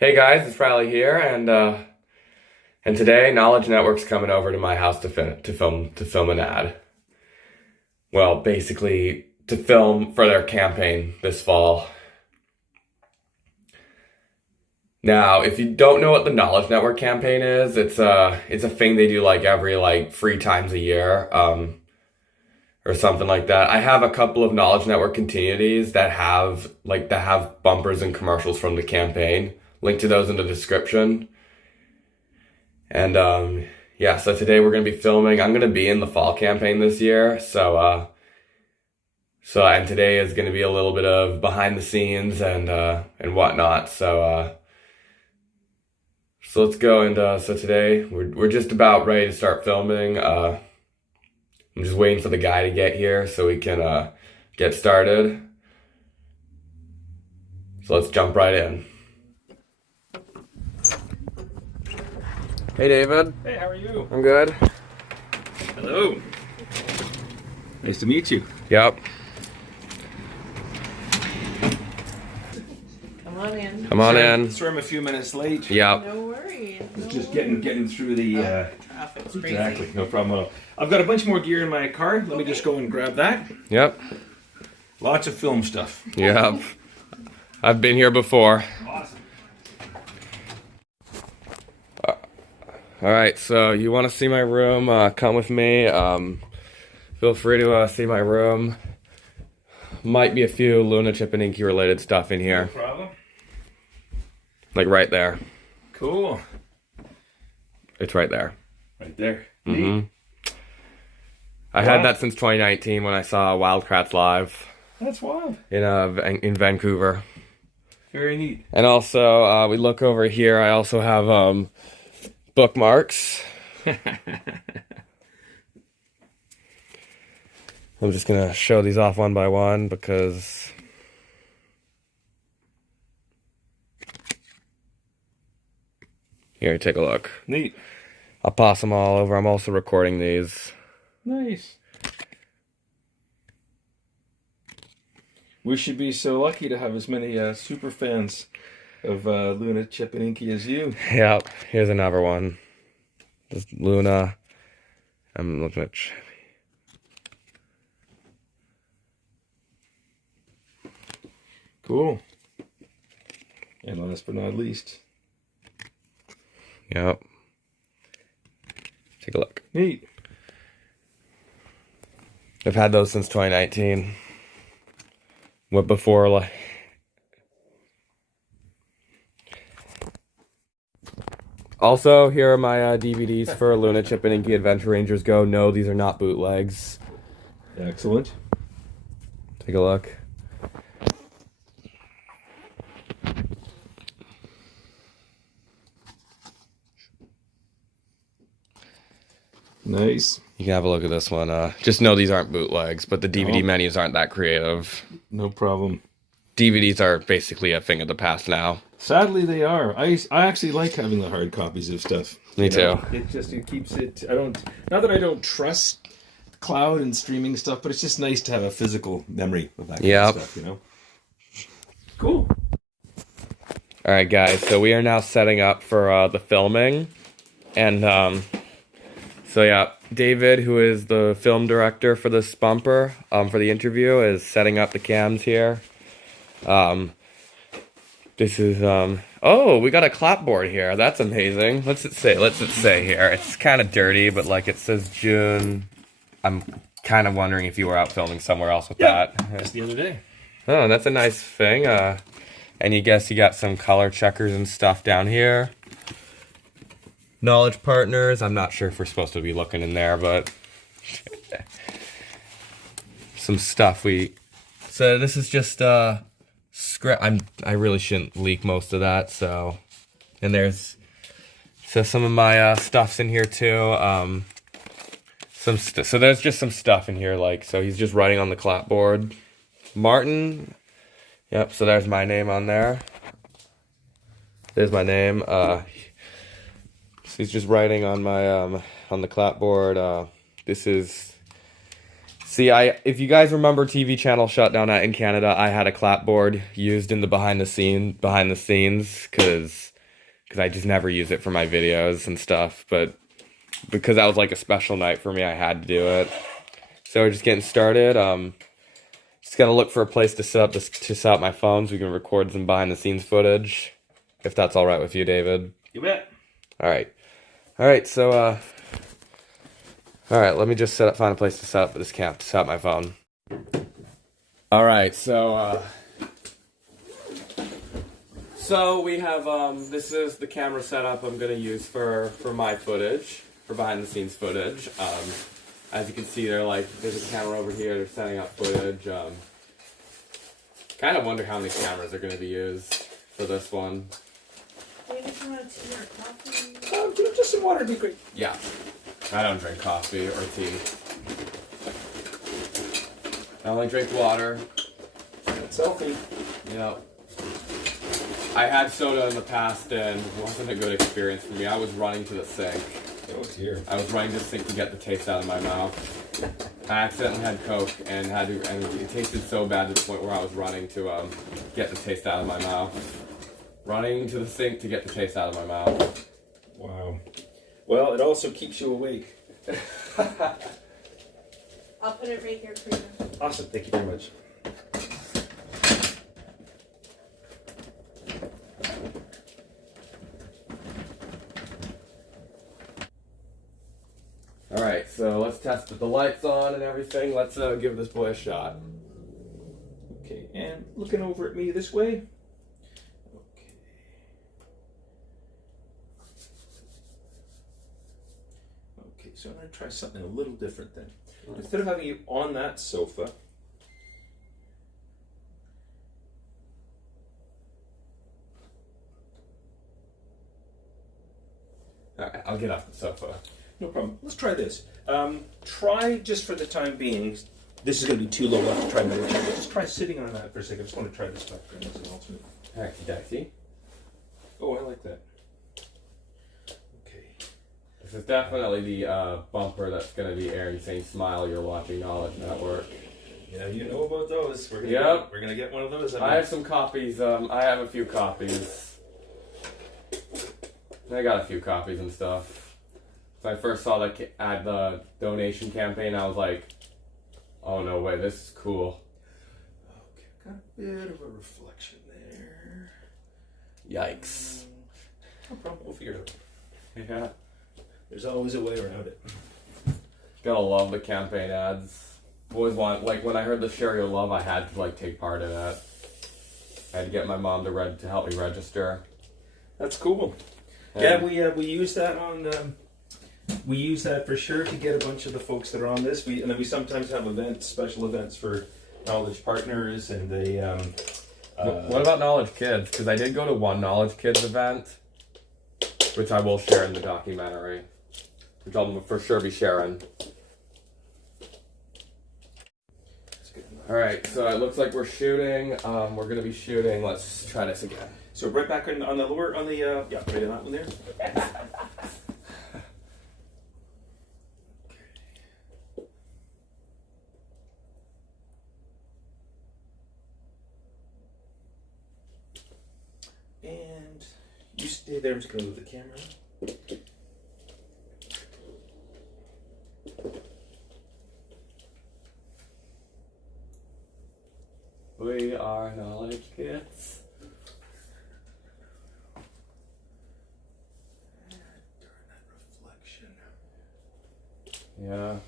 Hey guys, it's Riley here, and today Knowledge Network's coming over to my house to film an ad. Well, basically to film for their campaign this fall. Now, if you don't know what the Knowledge Network campaign is, it's a thing they do like every 3 times a year, or something like that. I have a couple of Knowledge Network continuities that have bumpers and commercials from the campaign. Link to those in the description. And yeah, so today we're gonna be filming. I'm gonna be in the fall campaign this year, and today is gonna be a little bit of behind the scenes and whatnot. So let's go. And so today we're just about ready to start filming. I'm just waiting for the guy to get here so we can get started. So let's jump right in. Hey David. Hey, how are you? I'm good. Hello. Nice to meet you. Yep. Come on in. Come on in. Sorry I'm a few minutes late. Yep. No worries. No Just worries. getting through the Traffic's crazy. exactly, no problem at all. I've got a bunch more gear in my car. Let me just go and grab that. Yep. Lots of film stuff. Yep. I've been here before. Awesome. All right, so you want to see my room? Come with me. Feel free to see my room. Might be a few Luna Chip and Inky related stuff in No here, problem. like right there. Cool. It's right there. Right there. Mm-hmm. Neat. I Wow. had that since 2019 when I saw Wildcrats live That's wild. in Vancouver. Very neat. And also, we look over here. I also have bookmarks. I'm just gonna show these off one by one because here, take a look. Neat. I'll pass them all over. I'm also recording these. Nice. We should be so lucky to have as many super fans of Luna, Chip, and Inky as you. Yep. Here's another one. This is Luna. I'm looking at. Cool. And last but not least, Yep. Take a look. neat. I've had those since 2019. What before, like. Also, here are my DVDs for Luna Chip and Inky Adventure Rangers Go. No, these are not bootlegs. Excellent. Take a look. Nice. You can have a look at this one. Just know these aren't bootlegs, but the DVD No. menus aren't that creative. No problem. DVDs are basically a thing of the past now. Sadly, they are. I actually like having the hard copies of stuff. Me You know, too. it keeps it. I don't. Not that I don't trust cloud and streaming stuff, but it's just nice to have a physical memory of that kind Yep. of stuff. You know. Cool. All right, guys. So we are now setting up for the filming, and so yeah, David, who is the film director for this bumper, for the interview, is setting up the cams here. This is oh, we got a clapboard here. That's amazing. What's it say? Let's say here. It's kind of dirty, but like it says June. I'm kind of wondering if you were out filming somewhere else with Yeah. that. Just the other day. Oh, that's a nice thing. And you guess you got some color checkers and stuff down here. Knowledge partners. I'm not sure if we're supposed to be looking in there, but some stuff we. So this is just script. I really shouldn't leak most of that. So, and there's some of my stuff's in here too. So there's just some stuff in here. So he's just writing on the clapboard. Martin. Yep, so there's my name on there. There's my name. So he's just writing on my on the clapboard. This is See, if you guys remember TV channel Shutdown in Canada, I had a clapboard used in the behind the scenes, because I just never use it for my videos and stuff. But because that was like a special night for me, I had to do it. So we're just getting started. Just gotta look for a place to set up my phone so we can record some behind the scenes footage, if that's all right with you, David. You bet. All right. So all right. Let me just find a place to set up my phone. All right. So we have this is the camera setup I'm gonna use for my footage, for behind the scenes footage. As you can see, there's a camera over here. They're setting up footage. Kind of wonder how many cameras are going to be used for this one. Maybe if you want tea or coffee. Just some water would be great. Yeah, I don't drink coffee or tea. I only drink water. It's healthy. Yep. I had soda in the past and it wasn't a good experience for me. I was running to the sink. Oh dear. I was running to the sink to get the taste out of my mouth. I accidentally had Coke and it tasted so bad to the point where I was running to get the taste out of my mouth. Running to the sink to get the taste out of my mouth. Wow. Well, it also keeps you awake. I'll put it right here for you. Awesome. Thank you very much. Alright, so let's test the lights on and everything. Let's give this boy a shot. Okay, and looking over at me this way. Okay. Okay, so I'm going to try something a little different then. Instead of having you on that sofa, Alright, I'll get off the sofa. no problem. Let's try this. Try just for the time being. This is going to be too low left to try another time. But just try sitting on that for a second. I just want to try this background as an alternate. Dicey. Oh, I like that. Okay. This is definitely the bumper that's going to be Aaron saying, "Smile, you're watching Knowledge Network." Yeah, you know about those. We're gonna get one of those. I have some copies. I have a few copies. I got a few copies and stuff. When I first saw the donation campaign, I was like, "Oh no way, this is cool." Okay, got a bit of a reflection there. Yikes. No problem. We'll figure it out. Yeah. There's always a way around it. Gotta love the campaign ads. Always when I heard the Share Your Love, I had to take part in it. I had to get my mom to help me register. That's cool. And Yeah, we use that on. We use that for sure to get a bunch of the folks that are on this. And then we sometimes have special events for Knowledge Partners, and they. What about Knowledge Kids? Because I did go to one Knowledge Kids event, which I will share in the documentary, which I'll for sure be sharing. All right, so it looks like we're shooting. We're gonna be shooting. Let's try this again. So right back on the lower right in that one there. And you stay there. I'm just gonna move the camera. We are Knowledge Kids. Darn that reflection. Yeah.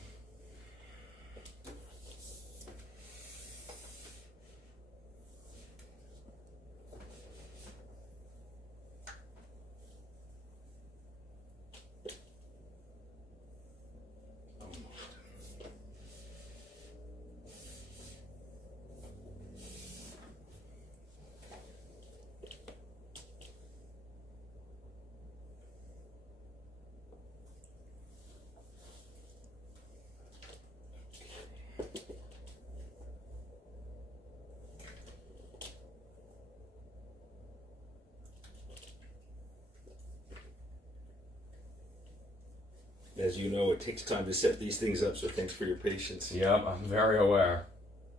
as you know, it takes time to set these things up, so thanks for your patience. Yep, I'm very aware.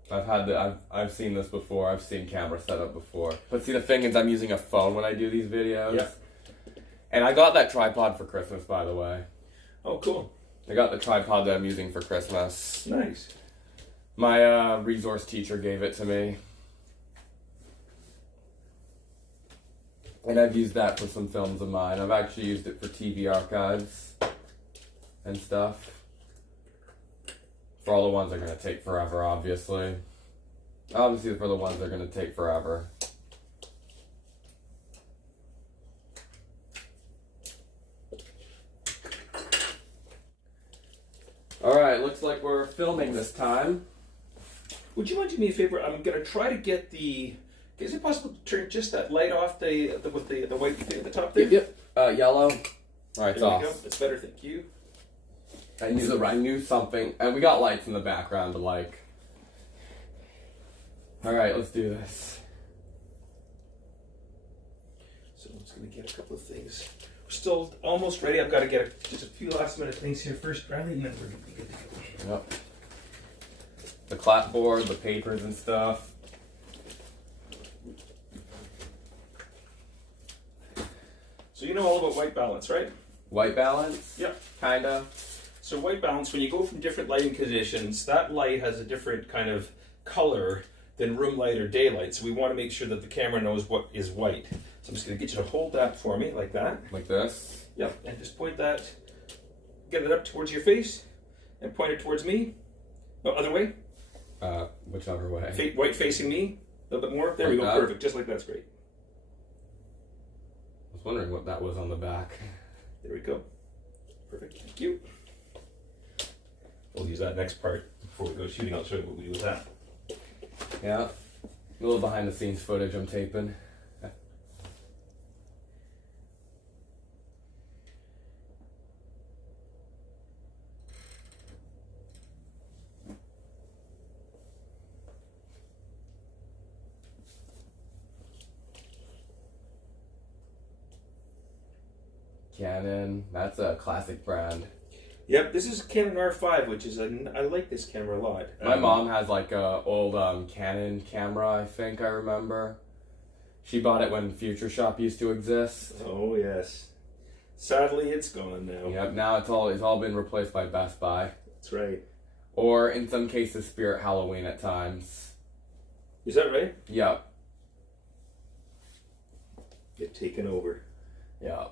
I've seen this before. I've seen camera setup before. But see, the thing is, I'm using a phone when I do these videos. Yeah. And I got that tripod for Christmas, by the way. Oh, cool. I got the tripod that I'm using for Christmas. Nice. My resource teacher gave it to me. And I've used that for some films of mine. I've actually used it for TV archives and stuff. For all the ones that are going to take forever, obviously. Obviously, for the ones that are going to take forever. Alright, looks like we're filming this time. Would you mind doing me a favor? I'm gonna try to get the. Is it possible to turn just that light off with the white thing at the top there? Yep. Yellow. Alright, it's There we off. go. That's better. Thank you. I knew something. And we got lights in the background to like. Alright, let's do this. So I'm just gonna get a couple of things. We're still almost ready. I've got to get just a few last minute things here first, Riley, and then we're gonna be good to go. Yep. The clapboard, the papers and stuff. So you know all about white balance, right? White balance? Yep. Kinda. So white balance, when you go from different lighting conditions, that light has a different kind of color than room light or daylight. So we want to make sure that the camera knows what is white. So I'm just going to get you to hold that for me, like that. Like this. Yep, and just point that, get it up towards your face, and point it towards me. No, other way. Whichever way. White facing me. A little bit more. There we Like go. that? Perfect. Just like that's great. I was wondering what that was on the back. There we go. Perfect. Thank you. We'll use that next part before we go shooting. I'll show you what we do with that. Yeah. A little behind the scenes footage I'm taping. Canon, that's a classic brand. Yep, this is Canon R5, which is I like this camera a lot. My mom has like a old Canon camera, I think I remember. She bought it when Future Shop used to exist. Oh yes. Sadly, it's gone now. Yep, now it's all been replaced by Best Buy. That's right. Or in some cases Spirit Halloween at times. Is that right? Yep. Get taken over. Yep.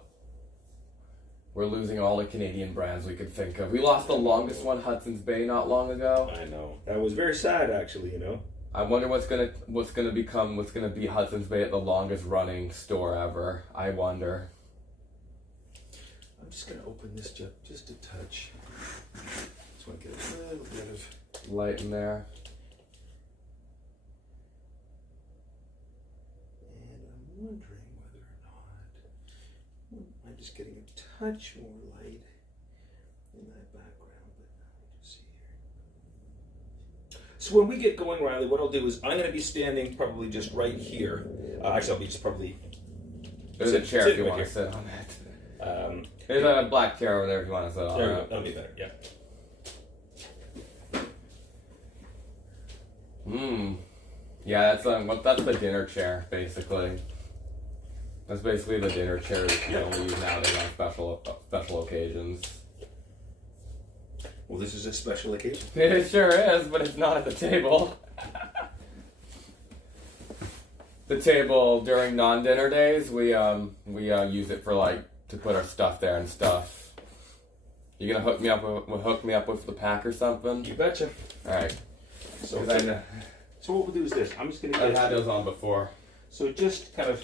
We're losing all the Canadian brands we could think of. We lost the longest one, Hudson's Bay, not long ago. I know. That was very sad, actually. You know. I wonder what's gonna be Hudson's Bay at the longest running store ever. I wonder. I'm just gonna open this just a touch. Just want to get a little bit of Light in there. And I'm wondering whether or not I'm just getting a touch more light in that background. But let me just see here. So when we get going, Riley, what I'll do is I'm going to be standing probably just right here. Actually, I'll be just probably. There's a chair if you right want to here. sit on it. Um, There's a black chair over there if you want to sit on there we go. it. That'll be better. Yeah. Yeah, that's the dinner chair, basically. That's basically the dinner chair that you only use nowadays on special occasions. Well, this is a special occasion. It sure is, but it's not at the table. The table during non-dinner days, we use it for to put our stuff there and stuff. You gonna hook me up with the pack or something? You betcha. All right. So, 'Cause I know- so what we'll do is this. I'm just going to I've get. had those on before. So just kind of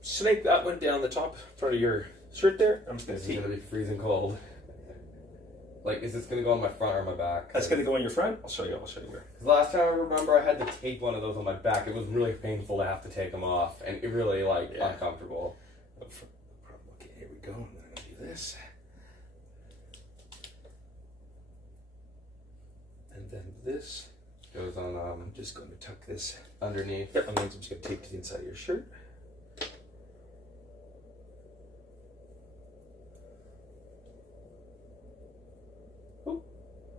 snake that one down the top part of your shirt there. I'm just going to This is see. gonna be freezing cold. Like, is this gonna go on my front or my back? That's going to go in your front. I'll show you. I'll show you where. Last time I remember, I had to tape one of those on my back. It was really painful to have to take them off, and it really Yeah. uncomfortable. Okay, here we go. I'm going to do this. And then this. Goes on I'm just going to tuck this. underneath. Yep, I'm just going to tape to the inside of your shirt.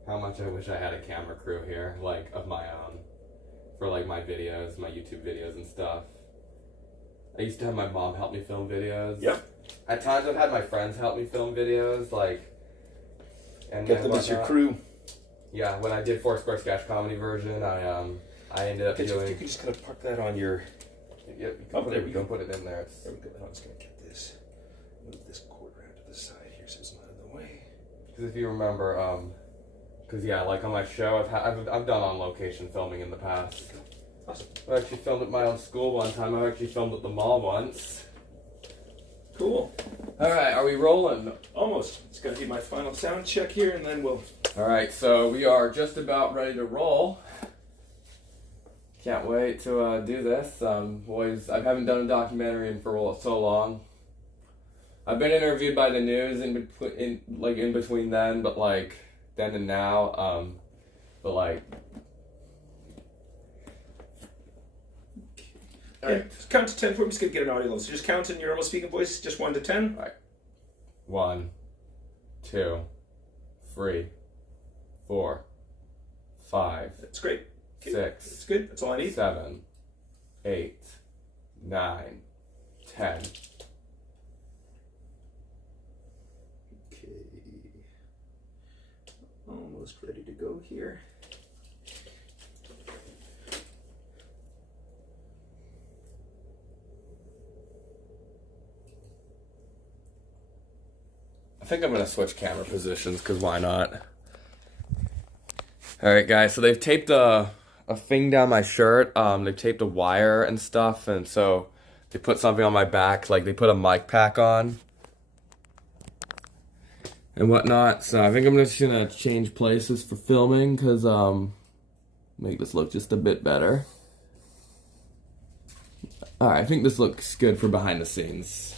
how much I wish I had a camera crew here, like of my own, for like my videos, my YouTube videos and stuff. I used to have my mom help me film videos. Yep. At times I've had my friends help me film videos, like. And Get them as your crew. Yeah, when I did Foursquare sketch comedy version, I ended up You doing. can just kind of park that on your. Yep, you can Oh, put there it, we you can go. put it in there. It's, There we go. I'm just gonna get this. Move this cord around to the side here so it's not in the way. because if you remember, because yeah, like on my show, I've done on location filming in the past. Awesome. I actually filmed at my own school one time. I've actually filmed at the mall once. Cool. All right, are we rolling? Almost. It's gonna be my final sound check here, and then we'll. All right, so we are just about ready to roll. Can't wait to do this. I haven't done a documentary in for so long. I've been interviewed by the news in between then, but like then and now. But like. Yeah, just count to 10 for me. Just gonna get an audio level. So just count in your normal speaking voice, just 1 to 10. 1, 2, 3, 4, 5, That's great. Okay. 6. That's good. That's all I need. 7, 8, 9, 10. Okay. Almost ready to go here. I think I'm gonna switch camera positions because why not? All right, guys. So they've taped a thing down my shirt. They've taped a wire and stuff, and so they put something on my back, like they put a mic pack on and whatnot. So I think I'm just gonna change places for filming because make this look just a bit better. All right, I think this looks good for behind the scenes.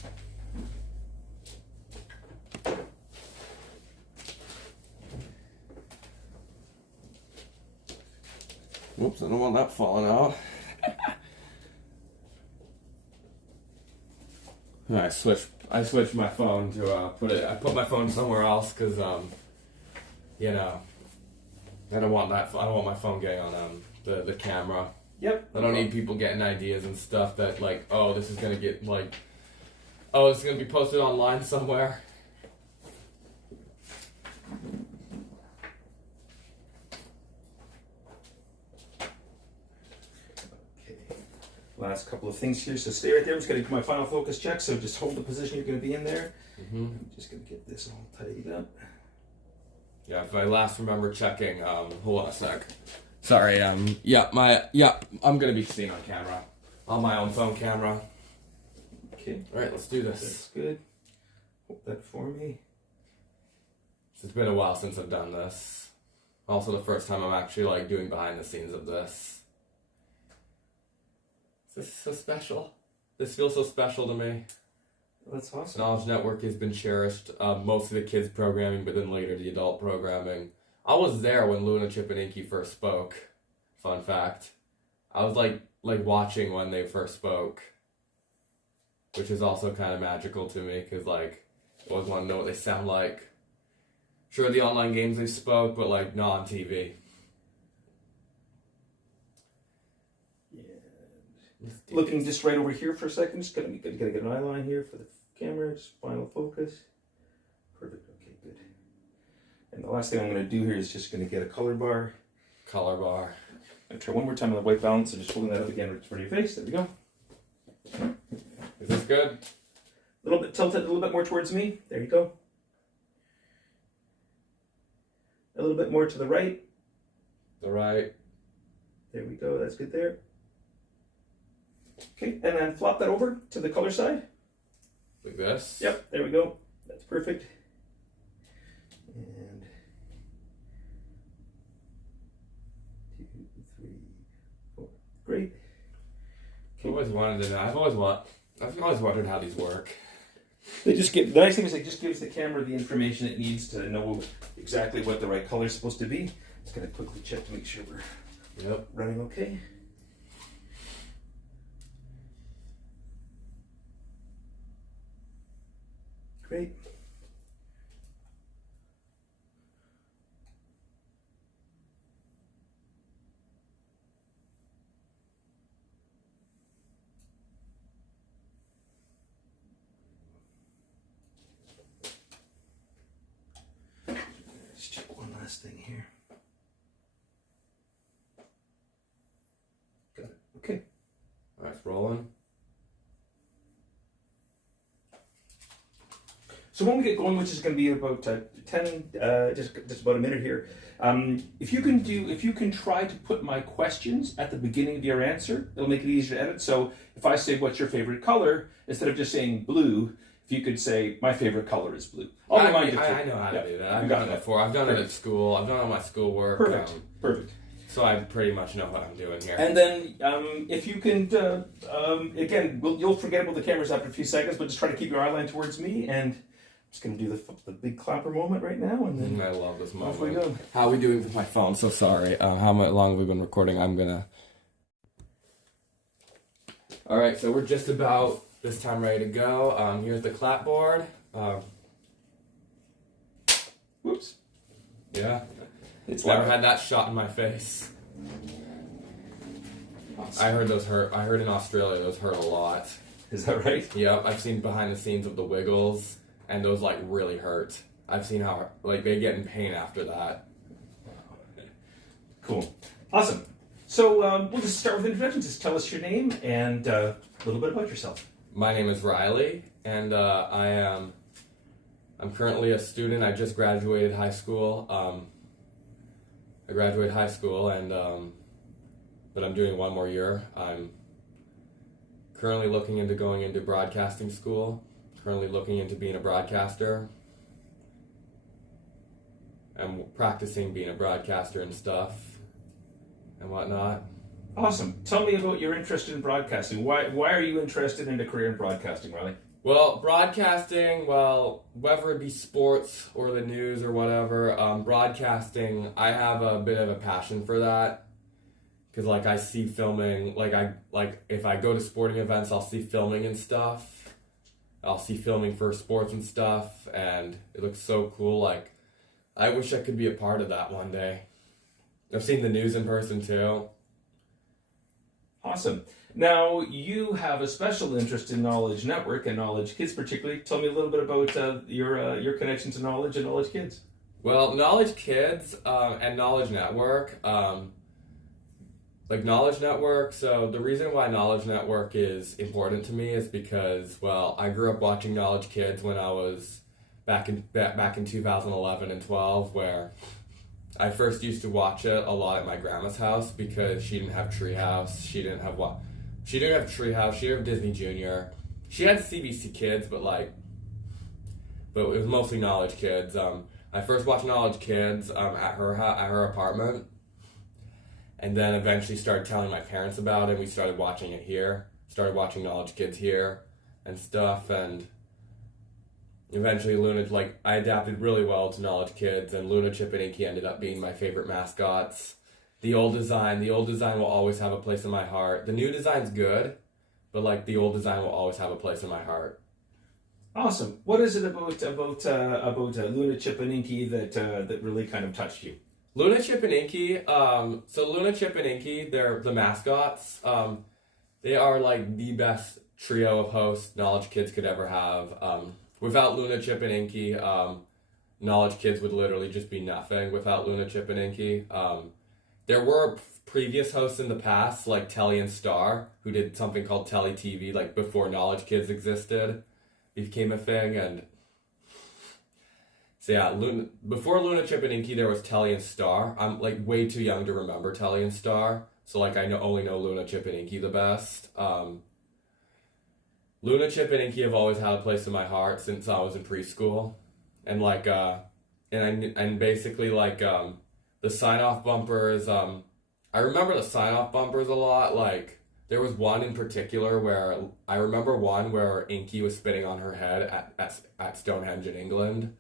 Whoops, I don't want that falling out. I switched my phone to I put my phone somewhere else because you know, I don't want my phone getting on the camera. Yep. I don't need people getting ideas and stuff that like, oh, this is gonna get like, oh, this is gonna be posted online somewhere. Last couple of things here, so stay right there. I'm just going to do my final focus check, so just hold the position you're going to be in there. I'm just going to get this all tidied up. Yeah, if I last remember checking, hold on a sec. Sorry, I'm gonna be seen on camera. On my own phone camera. Okay. Alright, let's do this. That's good. Hold that for me. It's been a while since I've done this. Also the first time I'm actually like doing behind the scenes of this. This is so special. This feels so special to me. That's awesome. Knowledge Network has been cherished. Most of the kids programming, but then later the adult programming. I was there when Luna, Chip, and Inky first spoke. Fun fact. I was like watching when they first spoke. Which is also kind of magical to me, because like, I always want to know what they sound like. Sure, the online games they spoke, but like, not on TV. Looking just right over here for a second. Just gotta get an eye line here for the camera. Just final focus. Perfect. Okay, good. And the last thing I'm going to do here is just going to get a color bar. Color bar. I'm going to try one more time on the white balance and just holding that up again right for your face. There we go. Is this good? A little bit tilted, a little bit more towards me. There you go. A little bit more to the right. The right. There we go. That's good there. Okay, and then flop that over to the color side. Like this? Yep, there we go. That's perfect. And 2, 3, 4. Great. I've always wanted to know. I've always wondered how these work. They just give the nice thing is it just gives the camera the information it needs to know exactly what the right color is supposed to be. Just gonna quickly check to make sure we're running okay. Great. last thing here. Got it. Okay. All right, it's rolling. So when we get going, which is going to be about 10, just about a minute here, if you can try to put my questions at the beginning of your answer, it'll make it easier to edit. So if I say, what's your favorite color, instead of just saying blue, if you could say, my favorite color is blue. I'll remind you. I know how to do that. I've done it before. I've done it at school. I've done it on my schoolwork. Perfect. So I pretty much know what I'm doing here. And then if you can, again, you'll forget about the cameras after a few seconds, but just try to keep your eye line towards me, and I'm just going to do the big clapper moment right now, and then I love this moment. off we go. How are we doing with my phone? So sorry. How long have we been recording? I'm gonna. All right, so we're just about this time ready to go. Here's the clapboard. Whoops. Yeah. It's Never loud. had that shot in my face. Awesome. I heard those hurt. I heard in Australia those hurt a lot. Is that right? Yep, I've seen behind the scenes of the Wiggles, and those like really hurt. I've seen how like they get in pain after that. Cool. Awesome. So we'll just start with introductions. Just tell us your name and a little bit about yourself. My name is Riley, and I'm currently a student. I just graduated high school. I graduated high school, and but I'm doing one more year. I'm currently looking into going into broadcasting school. Currently looking into being a broadcaster. I'm practicing being a broadcaster and stuff and whatnot. Awesome. Tell me about your interest in broadcasting. Why are you interested in a career in broadcasting, Riley? Well, broadcasting, whether it be sports or the news or whatever, broadcasting, I have a bit of a passion for that. Because, like, I see filming, if I go to sporting events, I'll see filming and stuff. I'll see filming for sports and stuff, and it looks so cool. Like, I wish I could be a part of that one day. I've seen the news in person, too. Awesome. Now, you have a special interest in Knowledge Network and Knowledge Kids particularly. Tell me a little bit about your connection to Knowledge and Knowledge Kids. Well, Knowledge Kids and Knowledge Network, Knowledge Network, so the reason why Knowledge Network is important to me is because, well, I grew up watching Knowledge Kids when I was back in 2011 and 12, where I first used to watch it a lot at my grandma's house because she didn't have Treehouse. She didn't have Treehouse. She didn't have Disney Junior. She had CBC Kids, but it was mostly Knowledge Kids. I first watched Knowledge Kids at her apartment, and then eventually started telling my parents about it. We started watching it here. Started watching Knowledge Kids here and stuff, and eventually I adapted really well to Knowledge Kids, and Luna, Chip, and Inky ended up being my favorite mascots. The old design will always have a place in my heart. The new design's good, but the old design will always have a place in my heart. Awesome. What is it about Luna, Chip, and Inky that really kind of touched you? Luna, Chip, and Inky. So Luna, Chip, and Inky, they're the mascots. They are the best trio of hosts Knowledge Kids could ever have. Without Luna, Chip, and Inky, Knowledge Kids would literally just be nothing without Luna, Chip, and Inky. There were previous hosts in the past, like Telly and Star, who did something called Telly TV, before Knowledge Kids existed, became a thing, and so yeah, before Luna, Chip, and Inky, there was Telly and Star. I'm way too young to remember Telly and Star, so I only know Luna, Chip, and Inky the best. Luna, Chip, and Inky have always had a place in my heart since I was in preschool, and basically the sign-off bumpers. I remember the sign-off bumpers a lot. There was one in particular where I remember one where Inky was spitting on her head at Stonehenge in England,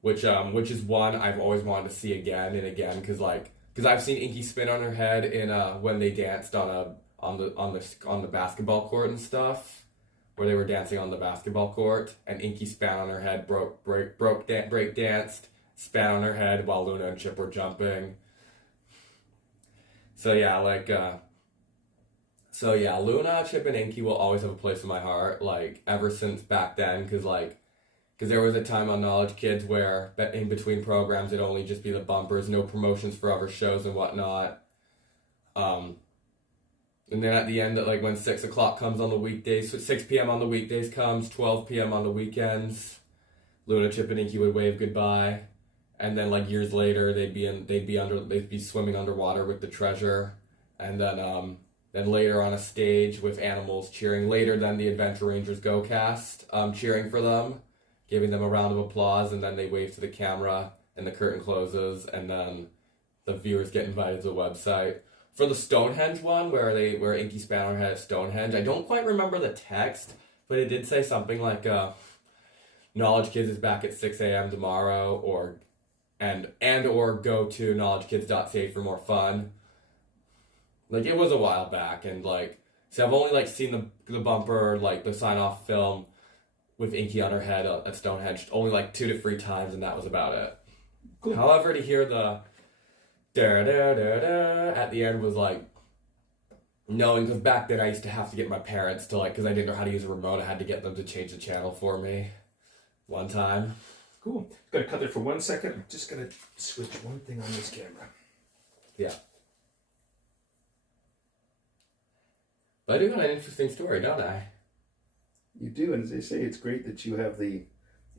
which is one I've always wanted to see again and again because I've seen Inky spin on her head in when they danced on the basketball court and stuff, where they were dancing on the basketball court, and Inky spat on her head, break danced, spat on her head while Luna and Chip were jumping. So yeah, Luna, Chip, and Inky will always have a place in my heart, ever since back then, because Because there was a time on Knowledge Kids where in between programs it'd only just be the bumpers, no promotions for other shows and whatnot. And then at the end, like when 6 o'clock comes on the weekdays, so 6 p.m. on the weekdays comes, 12 p.m. on the weekends, Luna, Chip, and Inky would wave goodbye. And then like years later, they'd be swimming underwater with the treasure. And then later on a stage with animals cheering. Later than the Adventure Rangers Go cast, cheering for them, giving them a round of applause, and then they wave to the camera, and the curtain closes, and then the viewers get invited to the website. For the Stonehenge one, where Inky Spanner had Stonehenge, I don't quite remember the text, but it did say something like, Knowledge Kids is back at 6 a.m. tomorrow, or go to knowledgekids.ca for more fun. Like, it was a while back, and like, so I've only like seen the bumper, like the sign-off film with Inky on her head at Stonehenge only like 2 to 3 times, and that was about it. Cool. However, to hear the da-da-da-da at the end was like, knowing, because back then I used to have to get my parents to like, because I didn't know how to use a remote, I had to get them to change the channel for me one time. Cool. Gotta cut there for 1 second. I'm just gonna switch one thing on this camera. Yeah. But I do got an interesting story, don't I? You do, and as they say, it's great that you have the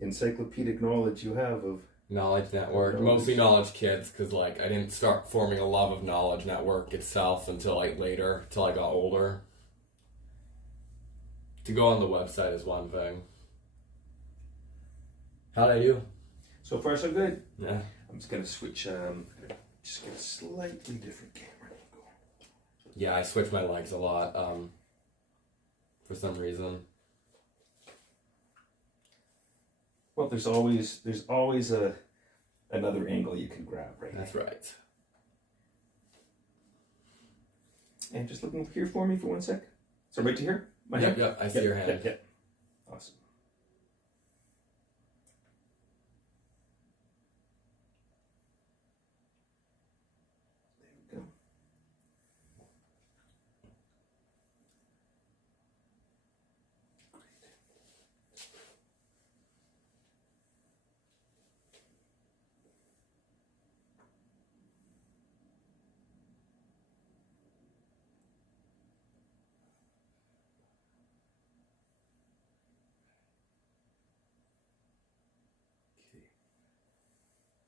encyclopedic knowledge you have of Knowledge Network, mostly Knowledge Kids, because like I didn't start forming a love of Knowledge Network itself until like later, till I got older. To go on the website is one thing. How'd I do? So far, so good. Yeah. I'm just gonna switch. Just get a slightly different camera angle. Yeah, I switch my legs a lot. For some reason. Well, there's always another angle you can grab, right? That's right. And just looking here for me for 1 sec. So right to here? My Yep, hand? yep. I see your hand. Yep. Awesome. There we go. Great. Okay.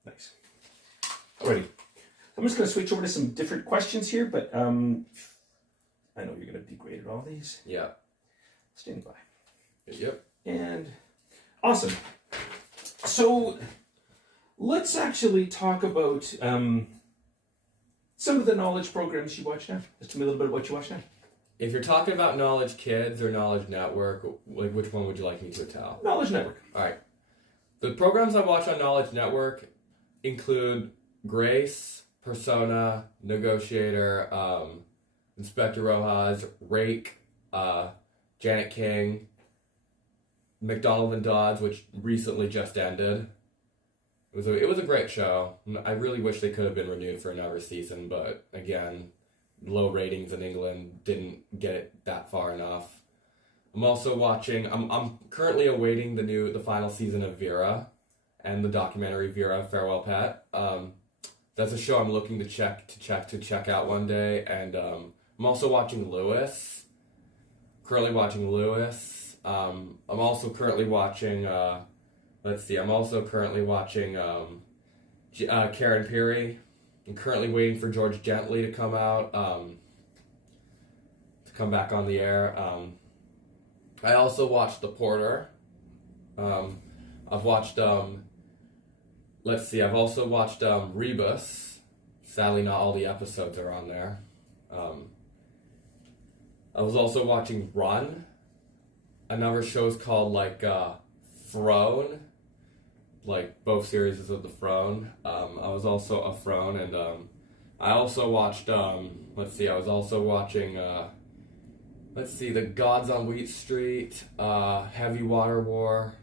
Nice. Alrighty. I'm just going to switch over to some different questions here, but I know you're going to be great at all these. Yeah. Stand by. Yep. And awesome. So let's actually talk about some of the knowledge programs you watch now. Just tell me a little bit about what you watch now. If you're talking about Knowledge Kids or Knowledge Network, like which one would you like me to tell? Knowledge Network. All right. The programs I watch on Knowledge Network include Grace, Persona, Negotiator, Inspector Rojas, Rake, Janet King, McDonald and Dodds, which recently just ended. It was a great show. I really wish they could have been renewed for another season, but again, low ratings in England didn't get it that far enough. I'm also watching. I'm currently awaiting the final season of Vera, and the documentary Vera Farewell Pet. That's a show I'm looking to check out one day, and I'm also watching Lewis. Currently watching Lewis. I'm also currently watching. I'm also currently watching Karen Peary. I'm currently waiting for George Gently to come out, to come back on the air. I also watched The Porter. I've watched, I've also watched Rebus. Sadly, not all the episodes are on there. I was also watching Run. Another show's called, Throne. Like, both series of The Throne. I was also a Throne, and I also watched, I was also watching, The Gods on Wheat Street, Heavy Water War.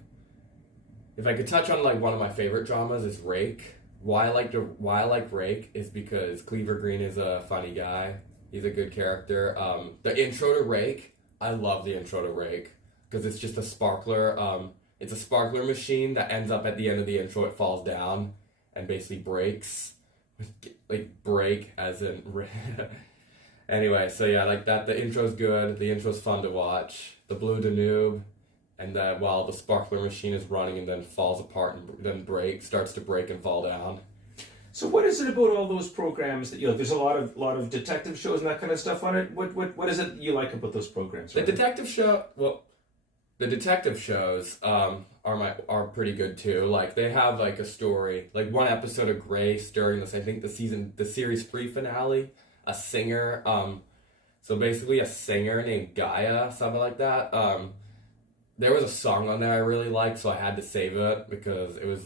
If I could touch on, one of my favorite dramas is Rake. Why I like Rake is because Cleaver Green is a funny guy. He's a good character. The intro to Rake, I love the intro to Rake, because it's just a sparkler, it's a sparkler machine that ends up at the end of the intro. It falls down and basically breaks, like break as in. Anyway, so yeah, like that. The intro's good. The intro's fun to watch. The Blue Danube, and then while the sparkler machine is running and then falls apart and then starts to break and fall down. So what is it about all those programs that there's a lot of detective shows and that kind of stuff on it? What is it you like about those programs? The detective shows are pretty good too. Like they have like a story, like one episode of Grace during this, I think the series 3 finale, a singer, so basically a singer named Gaia, something like that. There was a song on there I really liked, so I had to save it because it was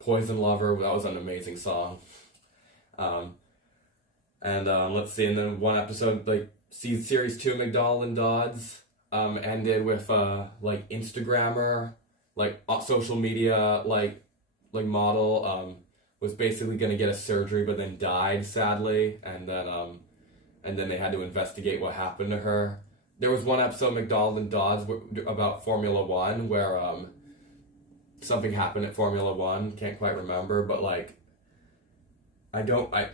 Poison Lover. That was an amazing song. Let's see, and then one episode, like series 2, McDonald and Dodds, ended with like Instagrammer, like social media like model, was basically gonna get a surgery but then died sadly, and then they had to investigate what happened to her. There was one episode, McDonald and Dodds, about Formula One, where something happened at Formula One. Can't quite remember, but like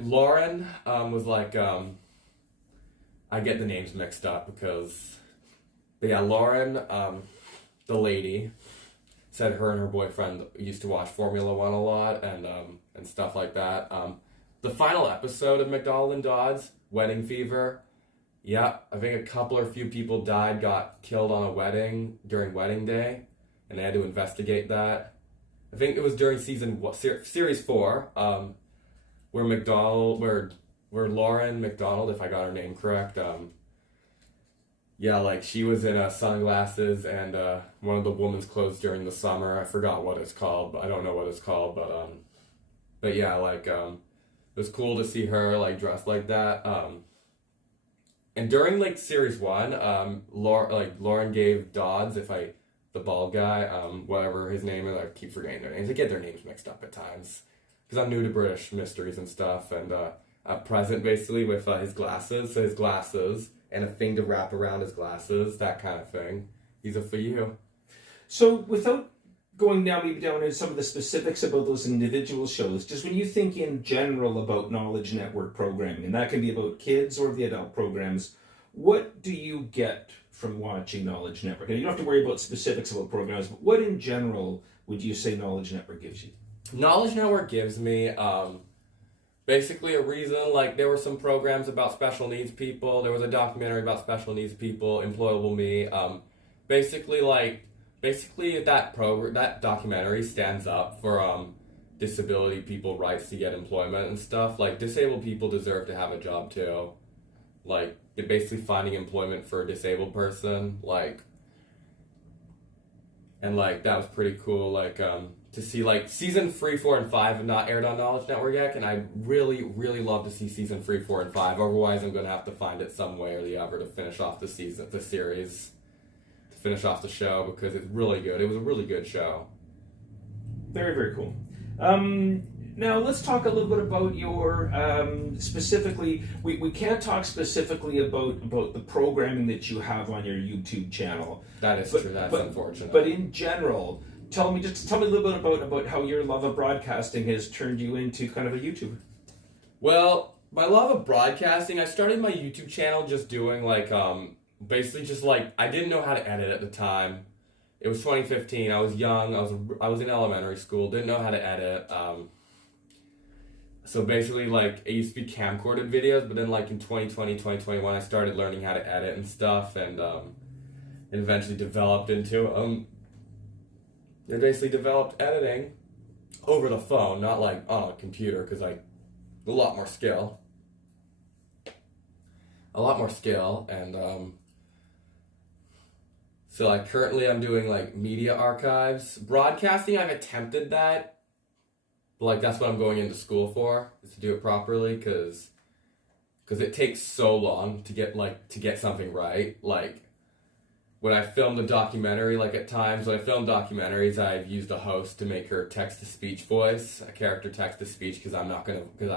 Lauren was like I get the names mixed up because, but yeah, Lauren, the lady, said her and her boyfriend used to watch Formula One a lot and stuff like that. The final episode of McDonald and Dodds, Wedding Fever. Yeah, I think a few people got killed on a wedding during wedding day, and they had to investigate that. I think it was during series 4, where Lauren McDonald, if I got her name correct, like she was in sunglasses and one of the woman's clothes during the summer. I forgot what it's called, but I don't know what it's called, but yeah, like it was cool to see her like dressed like that. And during like series 1, Lauren gave Dodds, the bald guy, whatever his name is, I keep forgetting their names. I get their names mixed up at times because I'm new to British mysteries and stuff. And a present basically with his glasses, and a thing to wrap around his glasses, that kind of thing. These are for you. So without going down into some of the specifics about those individual shows, just when you think in general about Knowledge Network programming, and that can be about kids or the adult programs, what do you get from watching Knowledge Network? And you don't have to worry about specifics about programs, but what in general would you say Knowledge Network gives you? Knowledge Network gives me basically a reason. Like there were some programs about special needs people. There was a documentary about special needs people, Employable Me. Basically that documentary stands up for disability people rights to get employment and stuff. Like disabled people deserve to have a job too. Like they're basically finding employment for a disabled person. And that was pretty cool. To see season 3, 4, and 5 have not aired on Knowledge Network yet, and I really, really love to see season 3, 4, and 5. Otherwise, I'm gonna have to find it some way or the other to finish off the series, to finish off the show because it's really good. It was a really good show. Very, very cool. Now let's talk a little bit about your specifically. We can't talk specifically about the programming that you have on your YouTube channel. That is true. That's unfortunate. But in general. Tell me a little bit about how your love of broadcasting has turned you into kind of a YouTuber. Well, my love of broadcasting, I started my YouTube channel just doing basically just I didn't know how to edit at the time. It was 2015. I was young. I was in elementary school. Didn't know how to edit. So basically it used to be camcorded videos, but then in 2020, 2021, I started learning how to edit and stuff, and it eventually developed into They basically developed editing over the phone, not on a computer, because a lot more skill. And so currently I'm doing media archives. Broadcasting, I've attempted that, but that's what I'm going into school for, is to do it properly, because it takes so long to get something right. When I filmed a documentary, at times when I film documentaries, I've used a host to make her text-to-speech voice, a character text-to-speech, because I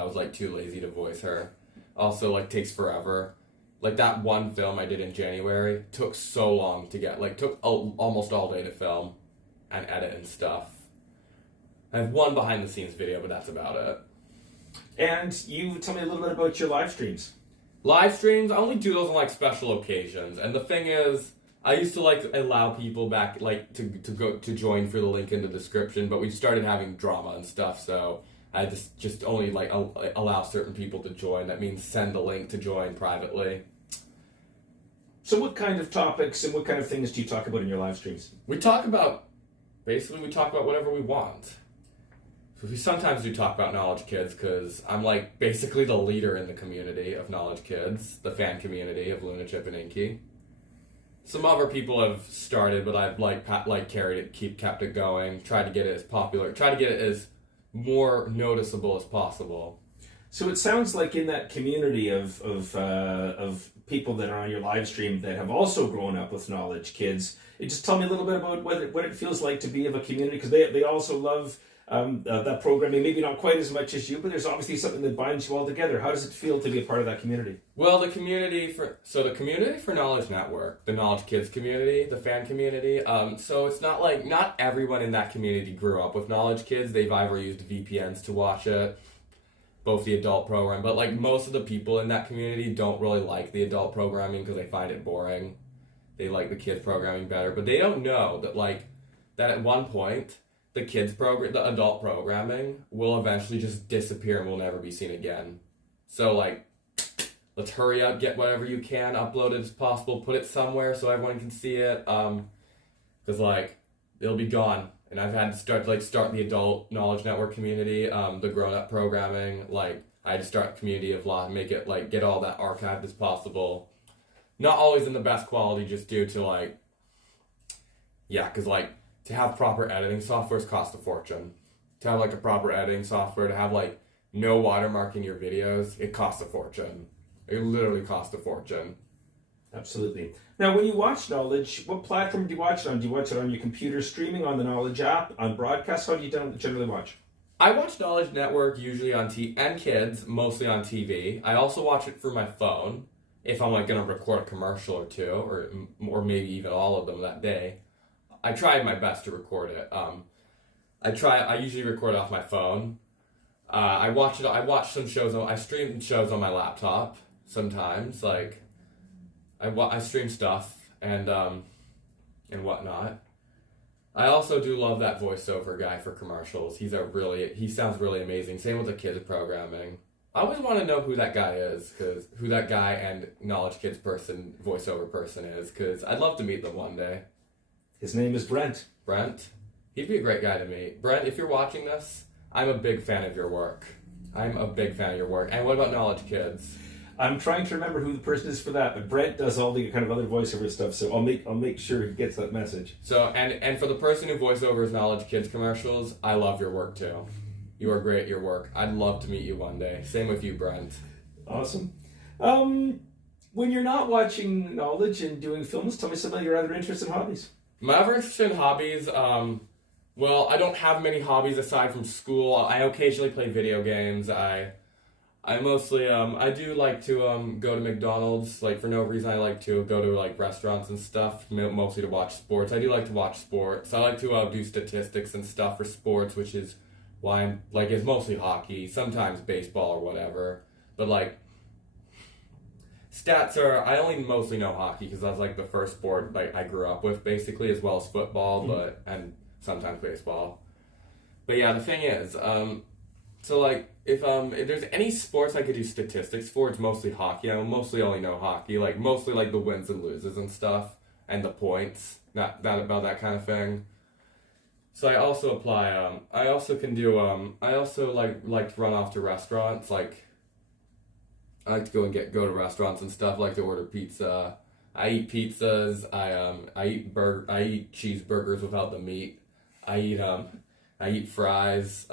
was too lazy to voice her. Also, takes forever. That one film I did in January took so long to get, took almost all day to film. and edit and stuff. I have one behind the scenes video, but that's about it. And you tell me a little bit about your live streams. Live streams, I only do those on like special occasions. And the thing is, I used to like allow people back like to join through the link in the description, but we started having drama and stuff, so I just only like allow certain people to join. That means send the link to join privately. So what kind of topics and what kind of things do you talk about in your live streams? We talk about whatever we want. So we sometimes do talk about Knowledge Kids because I'm like basically the leader in the community of Knowledge Kids, the fan community of Luna, Chip, and Inky. Some other people have started, but I've carried it, kept it going, tried to get it as popular, tried to get it as more noticeable as possible. So it sounds like in that community of people that are on your live stream that have also grown up with Knowledge Kids, just tell me a little bit about what it feels like to be of a community, because they also love that programming, maybe not quite as much as you, but there's obviously something that binds you all together. How does it feel to be a part of that community? Well, the community for Knowledge Network, the Knowledge Kids community, the fan community. So it's not like not everyone in that community grew up with Knowledge Kids. They've either used VPNs to watch it, both the adult program, but like most of the people in that community don't really like the adult programming because they find it boring. They like the kids programming better, but they don't know that at one point the adult programming will eventually just disappear and will never be seen again. So like, let's hurry up, get whatever you can, upload it as possible, put it somewhere so everyone can see it. Because like, it'll be gone. And I've had to start the adult Knowledge Network community, the grown-up programming. Like, I had to start a community of make it like get all that archived as possible. Not always in the best quality, just due to because to have proper editing softwares cost a fortune. To have a proper editing software, to have no watermark in your videos, it costs a fortune. It literally costs a fortune. Absolutely. Now, when you watch Knowledge, what platform do you watch it on? Do you watch it on your computer, streaming on the Knowledge app, on broadcast? How do you generally watch? I watch Knowledge Network usually on and Kids, mostly on TV. I also watch it through my phone if I'm going to record a commercial or two, or maybe even all of them that day. I tried my best to record it. I usually record off my phone. I watch some shows. I stream shows on my laptop sometimes. I stream stuff and whatnot. I also do love that voiceover guy for commercials. He sounds really amazing. Same with the kids programming. I always want to know who that guy is, who that guy and Knowledge Kids voiceover person is, because I'd love to meet them one day. His name is Brent. Brent? He'd be a great guy to meet. Brent, if you're watching this, I'm a big fan of your work. I'm a big fan of your work. And what about Knowledge Kids? I'm trying to remember who the person is for that, but Brent does all the kind of other voiceover stuff, so I'll make sure he gets that message. So, and for the person who voiceovers Knowledge Kids commercials, I love your work too. You are great at your work. I'd love to meet you one day. Same with you, Brent. Awesome. When you're not watching Knowledge and doing films, tell me some of your other interests and hobbies. My other interests and hobbies, well, I don't have many hobbies aside from school. I occasionally play video games. I mostly, I do like to go to McDonald's, for no reason. I like to go to, restaurants and stuff, mostly to watch sports. I do like to watch sports. I like to do statistics and stuff for sports, which is why I'm, it's mostly hockey, sometimes baseball or whatever. But, stats I only mostly know hockey because that's, the first sport, I grew up with, basically, as well as football, and sometimes baseball. But, yeah, the thing is, if there's any sports I could do statistics for, it's mostly hockey. I mostly only know hockey, mostly the wins and loses and stuff, and the points, about that kind of thing. So I also apply. I also can do. I also like to run off to restaurants. I like to go to restaurants and stuff. I like to order pizza. I eat pizzas. I eat cheeseburgers without the meat. I eat fries.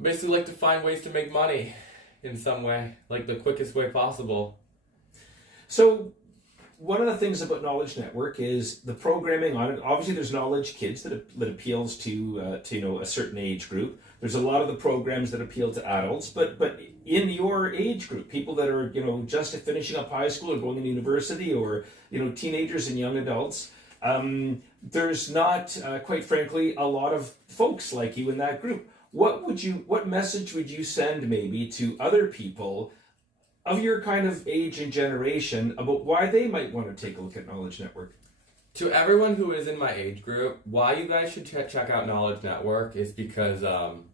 Basically like to find ways to make money in some way, the quickest way possible. So one of the things about Knowledge Network is the programming on it. Obviously there's Knowledge Kids that appeals to a certain age group. There's a lot of the programs that appeal to adults, but in your age group, people that are just finishing up high school or going to university, or teenagers and young adults, there's not, quite frankly, a lot of folks like you in that group. What message would you send maybe to other people of your kind of age and generation about why they might want to take a look at Knowledge Network? To everyone who is in my age group, why you guys should check out Knowledge Network is because the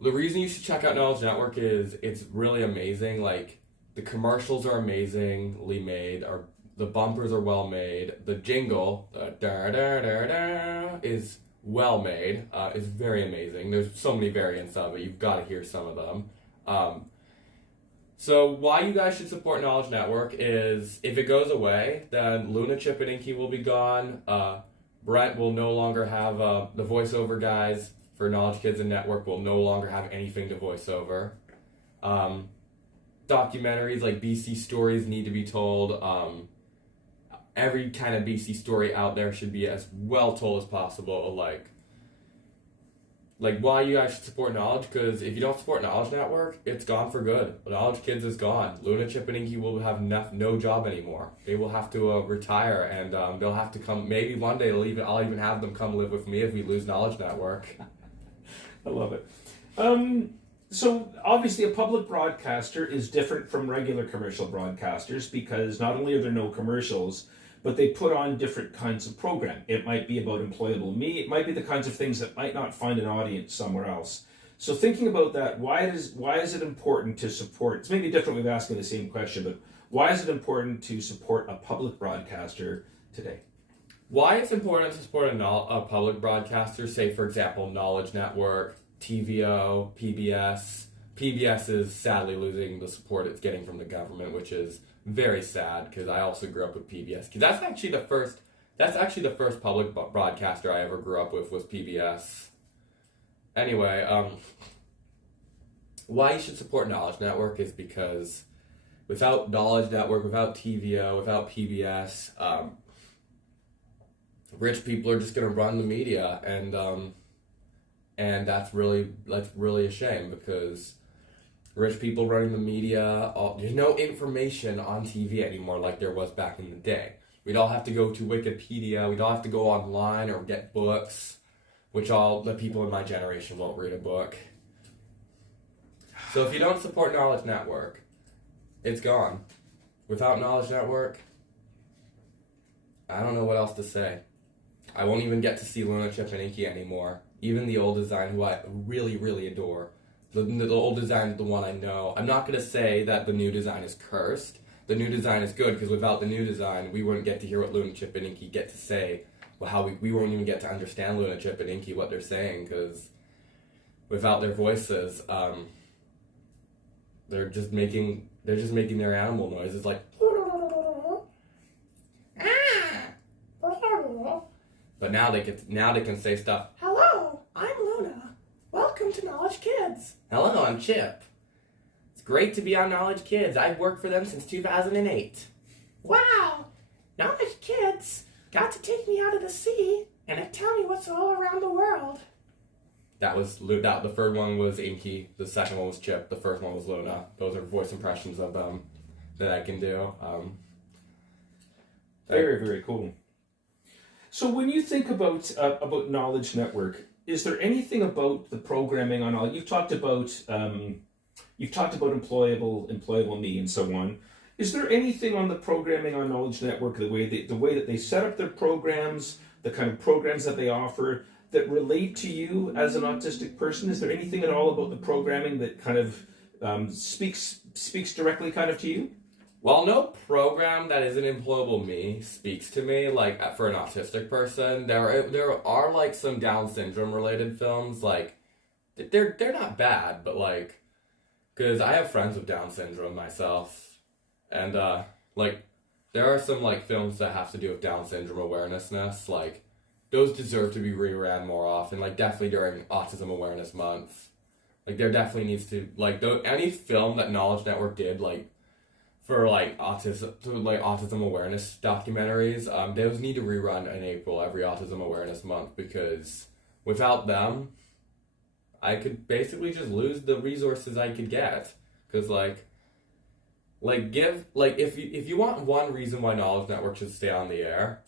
reason you should check out Knowledge Network is it's really amazing. Like, the commercials are amazingly made, or the bumpers are well made. The jingle, the da da da da, is well made. It's very amazing. There's so many variants of it. You've got to hear some of them. So why you guys should support Knowledge Network is if it goes away, then Luna, Chip, and Inky will be gone. Brett will no longer have the voiceover guys for Knowledge Kids and Network will no longer have anything to voice over. Documentaries like BC Stories need to be told. Every kind of BC story out there should be as well told as possible. Like why you guys should support Knowledge, because if you don't support Knowledge Network, it's gone for good. Knowledge Kids is gone. Luna, Chip, and Inky will have no job anymore. They will have to retire, and they'll have to come. Maybe one day I'll even have them come live with me if we lose Knowledge Network. I love it. So obviously a public broadcaster is different from regular commercial broadcasters because not only are there no commercials, but they put on different kinds of program. It might be about Employable Me. It might be the kinds of things that might not find an audience somewhere else. So thinking about that, why is it important to support? It's maybe a different way of asking the same question, but why is it important to support a public broadcaster today? Why it's important to support a public broadcaster, say for example Knowledge Network, TVO, PBS. PBS is sadly losing the support it's getting from the government, which is very sad because I also grew up with PBS. Because that's actually the first public broadcaster I ever grew up with was PBS. Anyway, why you should support Knowledge Network is because without Knowledge Network, without TVO, without PBS, rich people are just going to run the media, and that's really a shame because rich people running the media, there's no information on TV anymore like there was back in the day. We'd all have to go to Wikipedia, we'd all have to go online or get books, which all the people in my generation won't read a book. So if you don't support Knowledge Network, it's gone. Without Knowledge Network, I don't know what else to say. I won't even get to see Luna, Chip, and Inky anymore. Even the old design, who I really, really adore. The old design is the one I know. I'm not going to say that the new design is cursed. The new design is good, because without the new design, we wouldn't get to hear what Luna, Chip, and Inky get to say. Well, how we won't even get to understand Luna, Chip, and Inky, what they're saying, because without their voices, they're just making their animal noises like. But now they can say stuff. Hello, I'm Luna. Welcome to Knowledge Kids. Hello, I'm Chip. It's great to be on Knowledge Kids. I've worked for them since 2008. Wow, Knowledge Kids got to take me out of the sea and tell me what's all around the world. That was the third one was Inky. The second one was Chip. The first one was Luna. Those are voice impressions of them that I can do. Very, very cool. So when you think about Knowledge Network, is there anything about the programming on all? You've talked about Employable Me and so on. Is there anything on the programming on Knowledge Network, the way that they set up their programs, the kind of programs that they offer that relate to you as an autistic person? Is there anything at all about the programming that kind of speaks directly kind of to you? Well, no program that isn't Employable Me speaks to me, like, for an autistic person. There are like, some Down syndrome related films, like, they're not bad, but, like, because I have friends with Down syndrome myself, and, like, there are some, like, films that have to do with Down syndrome awarenessness, like, those deserve to be reran more often, like, definitely during Autism Awareness Month. Like, there definitely needs to, like, any film that Knowledge Network did, like, for autism awareness documentaries, those need to rerun in April every Autism Awareness Month, because without them, I could basically just lose the resources I could get. Because if you want one reason why Knowledge Network should stay on the air,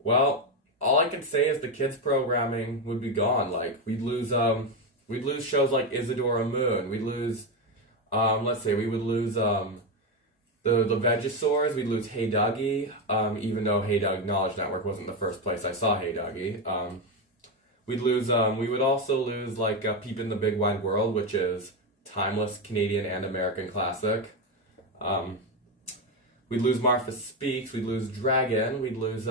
well, all I can say is the kids programming would be gone. Like we'd lose shows like Isadora Moon. We'd lose let's say we would lose the Vegisaurs. We'd lose Hey Dougie. Even though Hey Doug Knowledge Network wasn't the first place I saw Hey Dougie. We'd lose we would also lose like Peep in the Big Wide World, which is timeless Canadian and American classic. We'd lose Martha Speaks. We'd lose Dragon. We'd lose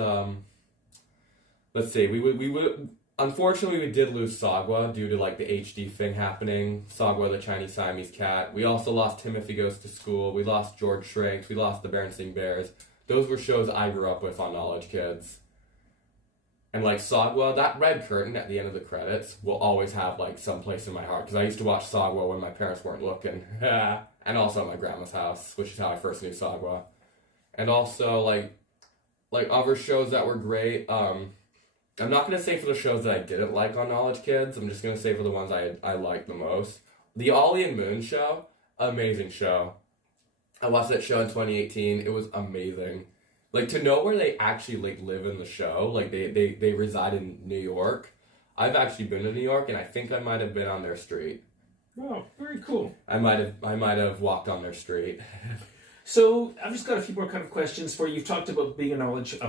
let's see. We would unfortunately we did lose Sagwa due to like the HD thing happening. Sagwa the Chinese Siamese cat. We also lost Timothy Goes to School. We lost George Shrinks. We lost the Berenstain Bears. Those were shows I grew up with on Knowledge Kids. And like Sagwa, that red curtain at the end of the credits will always have like some place in my heart because I used to watch Sagwa when my parents weren't looking, and also at my grandma's house, which is how I first knew Sagwa. And also like other shows that were great. I'm not gonna say for the shows that I didn't like on Knowledge Kids. I'm just gonna say for the ones I liked the most. The Ollie and Moon show, amazing show. I watched that show in 2018. It was amazing. Like, to know where they actually, like, live in the show, like, they reside in New York. I've actually been to New York, and I think I might have been on their street. Oh, very cool. I might have walked on their street. So I've just got a few more kind of questions for you. You've talked about being knowledge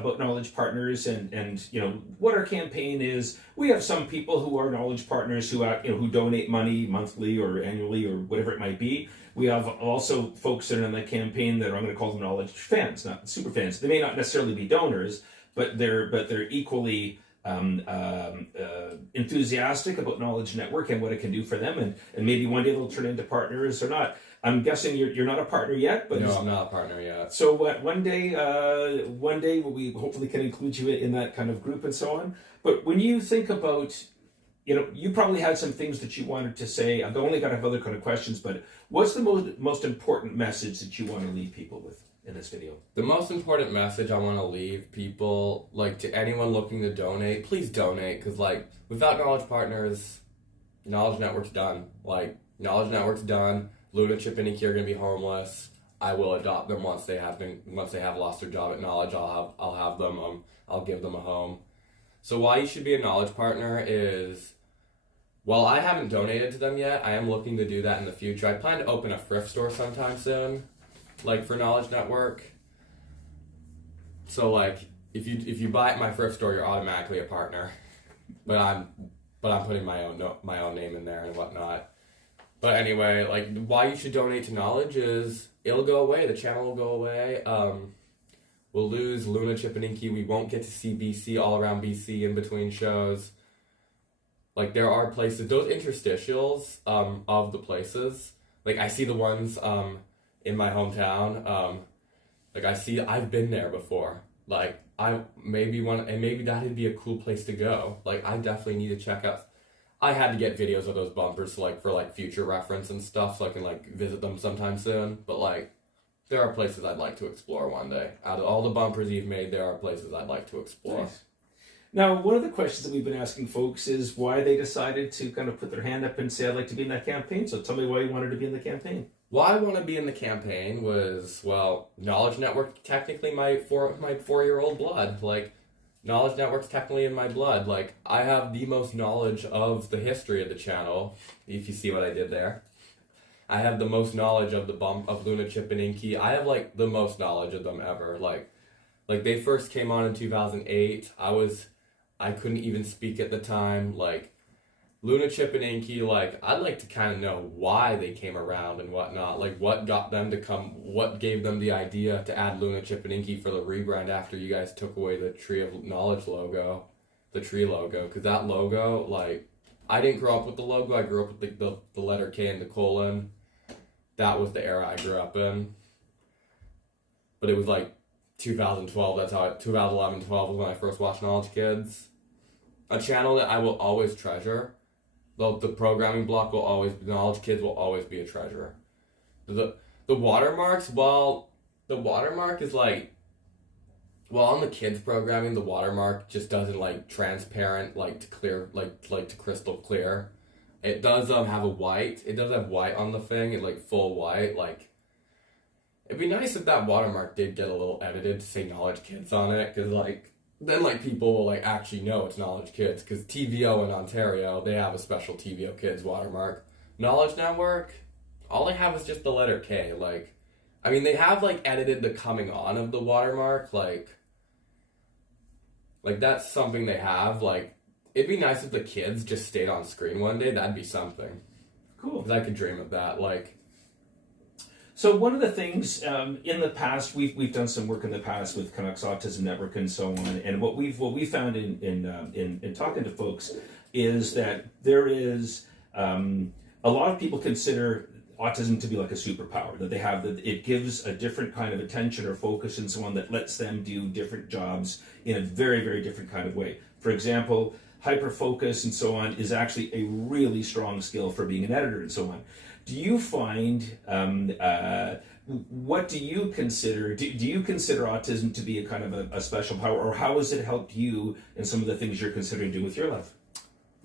partners and you know what our campaign is. We have some people who are knowledge partners who who donate money monthly or annually or whatever it might be. We have also folks that are in the campaign that I'm going to call them knowledge fans, not super fans. They may not necessarily be donors, but they're equally enthusiastic about Knowledge Network and what it can do for them, and maybe one day they'll turn into partners or not. I'm guessing you're not a partner yet, but no, I'm not a partner yet. So one day we hopefully can include you in that kind of group and so on. But when you think about, you probably had some things that you wanted to say. I've only got a couple other kind of questions, but what's the most important message that you want to leave people with in this video? The most important message I want to leave people, like to anyone looking to donate, please donate, because like without Knowledge Partners, Knowledge Network's done. Like Knowledge Network's done. Luna, Chip, and Inky are gonna be homeless. I will adopt them once they have lost their job at Knowledge. I'll have them. I'll give them a home. So why you should be a Knowledge Partner is, while I haven't donated to them yet, I am looking to do that in the future. I plan to open a thrift store sometime soon, like for Knowledge Network. So like if you buy at my thrift store, you're automatically a partner. But I'm putting my own name in there and whatnot. But anyway, like why you should donate to Knowledge is it'll go away. The channel will go away. We'll lose Luna, Chip, and Inky. We won't get to see BC all around BC in between shows. Like there are places, those interstitials of the places. Like I see the ones in my hometown. Like I've been there before. Like maybe that'd be a cool place to go. Like I definitely need to check out. I had to get videos of those bumpers for future reference and stuff, so I can visit them sometime soon. But there are places I'd like to explore one day. Out of all the bumpers you've made, there are places I'd like to explore. Nice. Now, one of the questions that we've been asking folks is why they decided to kind of put their hand up and say, I'd like to be in that campaign. So tell me why you wanted to be in the campaign. Why I want to be in the campaign was, well, Knowledge Network technically my 4-year-old blood. Knowledge Network's technically in my blood. I have the most knowledge of the history of the channel, if you see what I did there. I have the most knowledge of of Luna, Chip, and Inky. I have, the most knowledge of them ever. They first came on in 2008. I couldn't even speak at the time. Luna, Chip, and Inky, I'd like to kind of know why they came around and whatnot. What got them to come, what gave them the idea to add Luna, Chip, and Inky for the rebrand after you guys took away the Tree of Knowledge logo, the tree logo. Because that logo, I didn't grow up with the logo. I grew up with the letter K and the colon. That was the era I grew up in. But it was 2012, 2011, 12 was when I first watched Knowledge Kids. A channel that I will always treasure. The programming block will always, Knowledge Kids will always be a treasure. The watermarks, well, the watermark is on the kids programming, the watermark just doesn't transparent, to clear, to crystal clear. It does have a white, it does have white on the thing, and full white, it'd be nice if that watermark did get a little edited to say Knowledge Kids on it, because then like people will like actually know it's Knowledge Kids, because TVO in Ontario, they have a special TVO Kids watermark. Knowledge Network, all they have is just the letter K. Like, I mean, they have like edited the coming on of the watermark. Like that's something they have. Like, it'd be nice if the kids just stayed on screen one day. That'd be something. Cool. 'Cause I could dream of that. Like, So one of the things in the past, we've done some work in the past with Canucks Autism Network and so on, and what we found in talking to folks is that there is a lot of people consider autism to be like a superpower, that they have, that it gives a different kind of attention or focus and so on that lets them do different jobs in a very, very different kind of way. For example, hyperfocus and so on is actually a really strong skill for being an editor and so on. Do you find, what do you consider, do you consider autism to be a kind of a special power, or how has it helped you in some of the things you're considering doing with your life?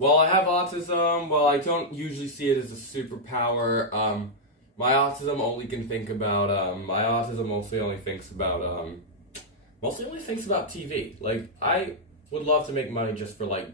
well, I have autism. Well, I don't usually see it as a superpower. My autism only can think about, my autism mostly only thinks about TV. Like, I would love to make money just for, like,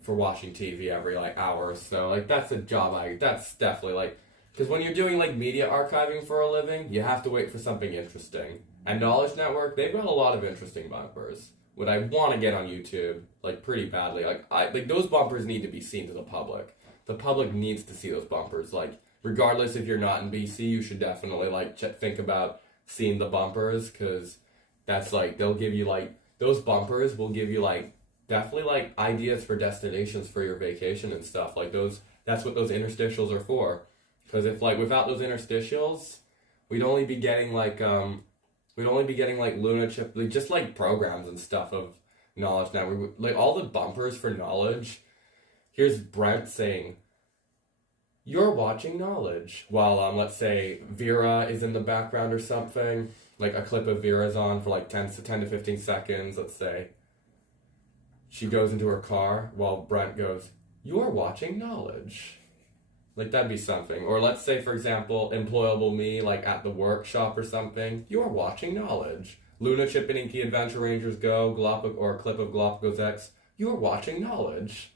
for watching TV every, like, hour or so. Like, that's a job that's definitely, like, because when you're doing, like, media archiving for a living, you have to wait for something interesting. And Knowledge Network, they've got a lot of interesting bumpers. What I want to get on YouTube, like, pretty badly. Like, those bumpers need to be seen to the public. The public needs to see those bumpers. Like, regardless if you're not in BC, you should definitely, like, think about seeing the bumpers, because that's, like, they'll give you, like, those bumpers will give you, like, definitely, like, ideas for destinations for your vacation and stuff. Like, that's what those interstitials are for. Because if, like, without those interstitials, we'd only be getting, like, Luna Chip, like, just, like, programs and stuff of Knowledge Network. Like, all the bumpers for Knowledge, here's Brent saying, "You're watching Knowledge," while, let's say, Vera is in the background or something. Like, a clip of Vera's on for, like, 10 to 15 seconds, let's say. She goes into her car while Brent goes, "You're watching Knowledge." Like, that'd be something. Or let's say, for example, Employable Me, like, at the workshop or something. "You're watching Knowledge." Luna Chip and Inky Adventure Rangers Go, or a clip of Galapagos X. "You're watching Knowledge."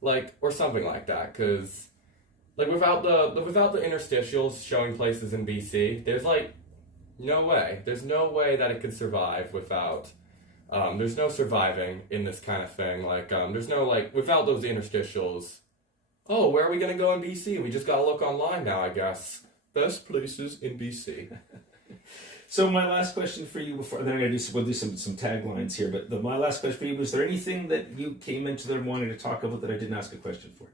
Like, or something like that. Because, like, without the interstitials showing places in BC, there's, like, no way. There's no way that it could survive without... there's no surviving in this kind of thing. Like, there's no, like, without those interstitials... Oh, where are we going to go in BC? We just got to look online now, I guess. Best places in BC. So my last question for you before, then we'll do some taglines here, but my last question for you, was there anything that you came into there wanting to talk about that I didn't ask a question for?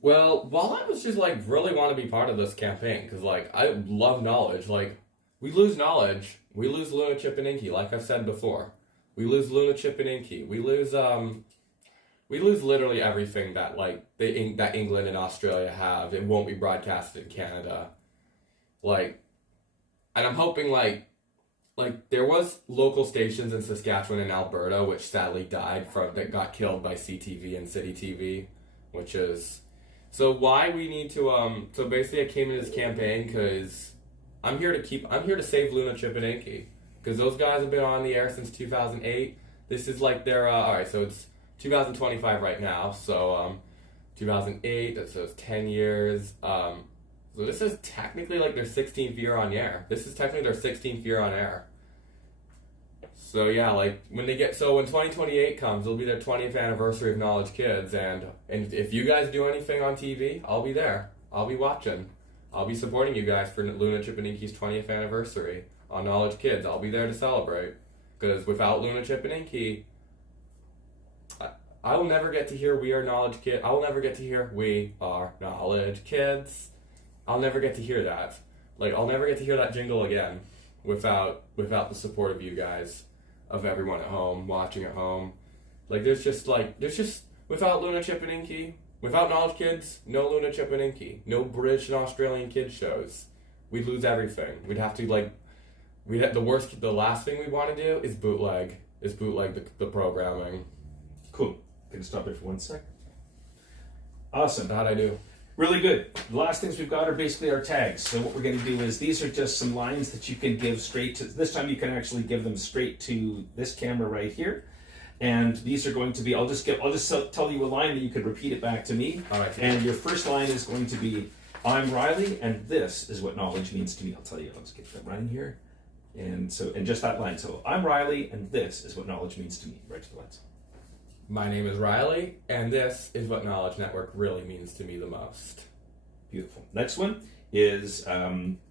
Well, while I was just, like, really want to be part of this campaign, because, like, I love Knowledge. Like, we lose Knowledge, we lose Luna Chip and Inky, like I've said before. We lose Luna Chip and Inky. We lose literally everything that, like, that England and Australia have. It won't be broadcasted in Canada. Like, and I'm hoping, like there was local stations in Saskatchewan and Alberta, which sadly that got killed by CTV and City TV, which is, so why we need to, so basically I came into this campaign because I'm here to save Luna Chip and Inky, because those guys have been on the air since 2008. This is like their, alright, so it's 2025 right now, so 2008, that says 10 years. So this is technically like their 16th year on air. This is technically their 16th year on air. So yeah, like when 2028 comes, it'll be their 20th anniversary of Knowledge Kids, and if you guys do anything on TV, I'll be there. I'll be watching. I'll be supporting you guys for Luna Chip and Inky's 20th anniversary on Knowledge Kids. I'll be there to celebrate, because without Luna Chip and Inky, I will never get to hear "We Are Knowledge Kids." I will never get to hear "We Are Knowledge Kids." I'll never get to hear that. Like, I'll never get to hear that jingle again without the support of you guys, of everyone at home, watching at home. Like, there's just, without Luna Chip and Inky, without Knowledge Kids, no Luna Chip and Inky, no British and Australian kids shows. We'd lose everything. We'd have to, like, the last thing we want to do is bootleg the programming. Cool. Can I stop there for 1 sec? Awesome. How'd I do? Really good. The last things we've got are basically our tags. So what we're going to do is, these are just some lines that you can give straight to, this time you can actually give them straight to this camera right here. And these are going to be, I'll just tell you a line that you can repeat it back to me. All right. And your first line is going to be, I'm Riley, and this is what knowledge means to me. I'll tell you, I'll just get that running here. And just that line. So, I'm Riley, and this is what knowledge means to me. Right to the lens. My name is Riley, and this is what Knowledge Network really means to me the most. Beautiful. Next one is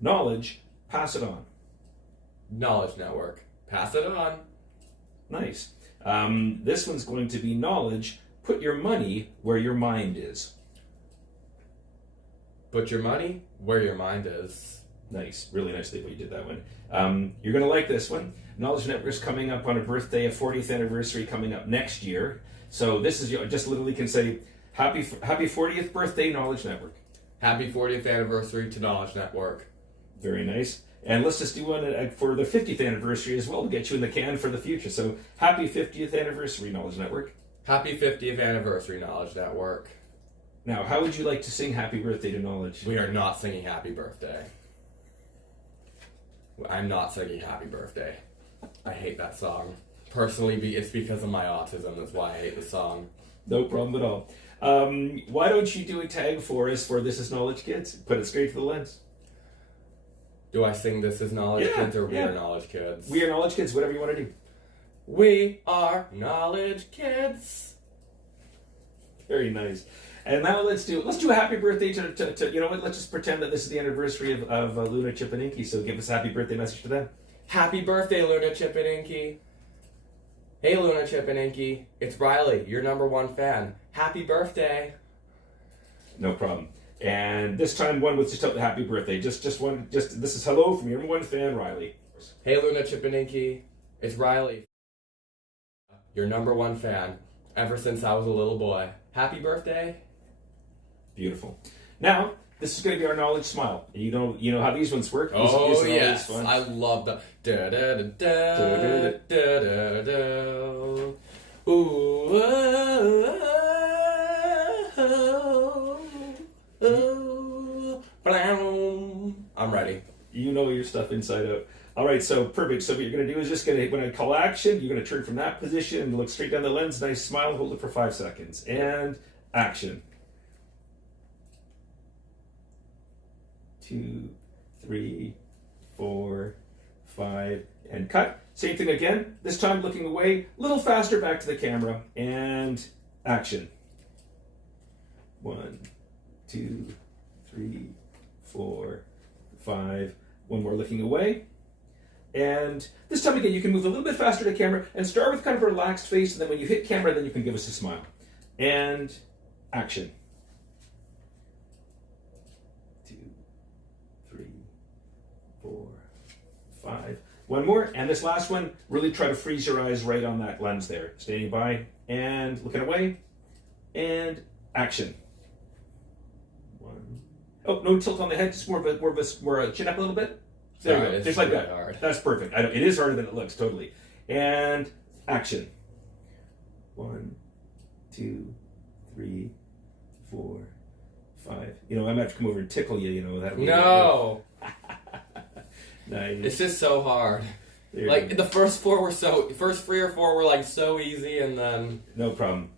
knowledge, pass it on. Knowledge Network, pass it on. Nice. This one's going to be knowledge, put your money where your mind is. Put your money where your mind is. Nice. Really nicely what you did that one. You're going to like this one. Knowledge Network's coming up on a birthday, a 40th anniversary coming up next year. So this is, just literally can say, happy 40th birthday, Knowledge Network. Happy 40th anniversary to Knowledge Network. Very nice. And let's just do one for the 50th anniversary as well to get you in the can for the future. So happy 50th anniversary, Knowledge Network. Happy 50th anniversary, Knowledge Network. Now, how would you like to sing happy birthday to Knowledge? We are not singing happy birthday. I'm not singing happy birthday. I hate that song. Personally, it's because of my autism. That's why I hate the song. No problem at all. Why don't you do a tag for us for This Is Knowledge Kids? Put it straight to the lens. Do I sing This Is Knowledge Kids or We yeah. Are Knowledge Kids? We Are Knowledge Kids, whatever you want to do. We are Knowledge Kids. Very nice. And now let's do a happy birthday to you know what? Let's just pretend that this is the anniversary of Luna, Chip, and Inky. So give us a happy birthday message to them. Happy birthday, Luna, Chip, and Inky. Hey, Luna, Chip, and Inky. It's Riley, your #1 fan. Happy birthday. No problem. And this time, one was just up the happy birthday. Just this is hello from your #1 fan, Riley. Hey, Luna, Chip, and Inky. It's Riley, your #1 fan. Ever since I was a little boy. Happy birthday. Beautiful. Now, this is going to be our knowledge smile. You know how these ones work. Oh, These yes. ones. I love the da da da da da da da. Ooh, I'm ready. You know your stuff inside out. All right, so perfect. So what you're going to do is when I call action, you're going to turn from that position and look straight down the lens. Nice smile. Hold it for 5 seconds. And action. 2, 3, 4, 5, and cut. Same thing again. This time looking away, a little faster back to the camera, and action. 1, 2, 3, 4, 5. One more looking away. And this time again, you can move a little bit faster to camera and start with kind of a relaxed face, and then when you hit camera, then you can give us a smile. And action. 2, 3, 4, 5. One more, and this last one, really try to freeze your eyes right on that lens there. Standing by and looking away, and action. 1. Oh, no tilt on the head, just more of a chin up a little bit. There you go. Just like that. Hard. That's perfect. It is harder than it looks, totally. And action. 1, 2, 3, 4, 5. I'm gonna have to come over and tickle you. That. No. Nice. It's just so hard. Like the first 3 or 4 were like so easy, and then no problem.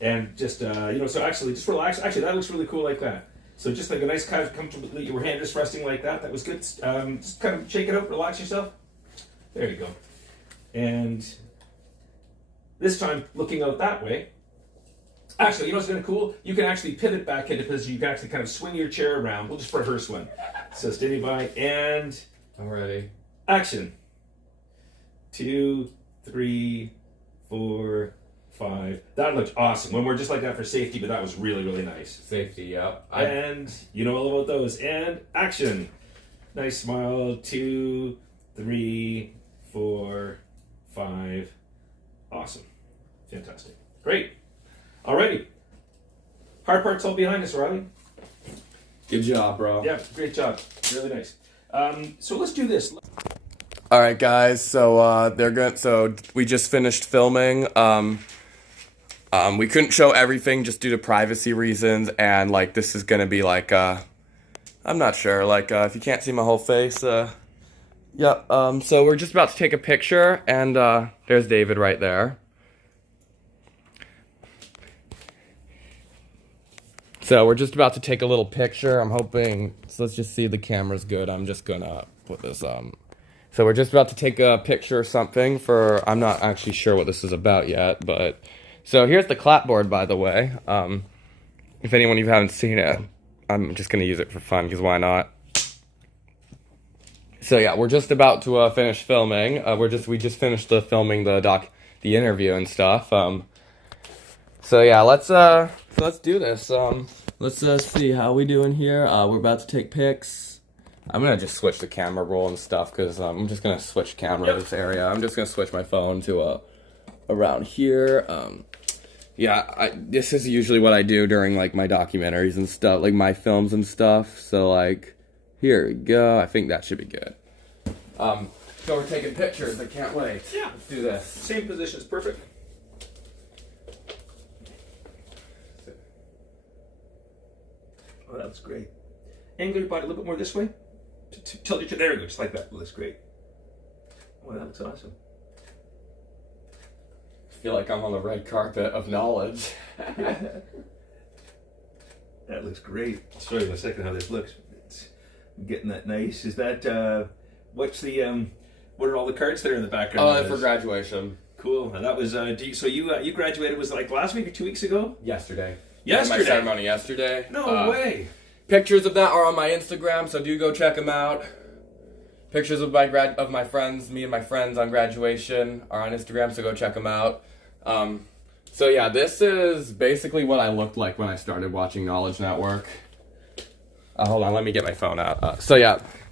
And just so actually, just relax. Actually, that looks really cool like that. So just like a nice kind of comfortable, your hand just resting like that. That was good. Just kind of shake it out, relax yourself. There you go. And this time, looking out that way. Actually, what's kind of cool? You can actually pivot back into position. You can actually kind of swing your chair around. We'll just rehearse one. So standing by and I'm ready. action. 2, 3, 4, 5. That looked awesome. When we're just like that for safety, but that was really, really nice. Safety, yep. And you know all about those. And action. Nice smile. 2, 3, 4, 5. Awesome. Fantastic. Great. Alrighty. Hard part's all behind us, Riley. Good job, bro. Yeah, great job. Really nice. So let's do this. All right, guys. So we just finished filming. We couldn't show everything just due to privacy reasons, and this is gonna be I'm not sure. If you can't see my whole face, yeah. So we're just about to take a picture, and there's David right there. So we're just about to take a little picture. I'm hoping, so let's just see the camera's good. I'm just gonna put this so we're just about to take a picture or something for, I'm not actually sure what this is about yet, but, so here's the clapboard, by the way. If anyone you haven't seen it, I'm just gonna use it for fun, because why not? So yeah, we're just about to finish filming. We just finished filming the interview and stuff. So yeah, let's do this. Let's see how we doing here. We're about to take pics. I'm gonna just switch the camera roll and stuff because I'm just gonna switch camera this area. I'm just gonna switch my phone to around here. Yeah, this is usually what I do during like my documentaries and stuff, like my films and stuff. So like, here we go. I think that should be good. So we're taking pictures. I can't wait. Yeah. Let's do this. Same position is perfect. Oh, that's great. Angle your body a little bit more this way. Tilt your chin. There we go. Just like that. Looks great. Oh, that looks awesome. I feel like I'm on the red carpet of knowledge. That looks great. I'll show you in a second how this looks. It's getting that nice. Is that what's the What are all the cards that are in the background? Oh, for graduation. Cool. And that was so you graduated, was it like last week or 2 weeks ago? Yesterday. Yesterday. My ceremony yesterday. No way. Pictures of that are on my Instagram, so do go check them out. Pictures of my friends, me and my friends on graduation are on Instagram, so go check them out. So yeah, this is basically what I looked like when I started watching Knowledge Network. Hold on, let me get my phone out. So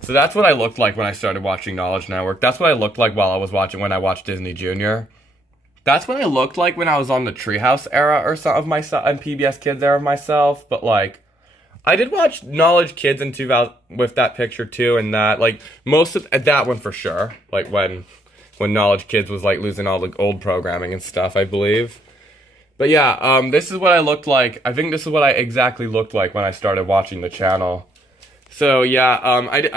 that's what I looked like when I started watching Knowledge Network. That's what I looked like when I watched Disney Junior. That's what I looked like when I was on the Treehouse era or some of myself and PBS Kids era of myself. But like, I did watch Knowledge Kids in 2000 with that picture too, and that like most of that one for sure. Like when Knowledge Kids was like losing all the old programming and stuff, I believe. But yeah, this is what I looked like. I think this is what I exactly looked like when I started watching the channel. So yeah,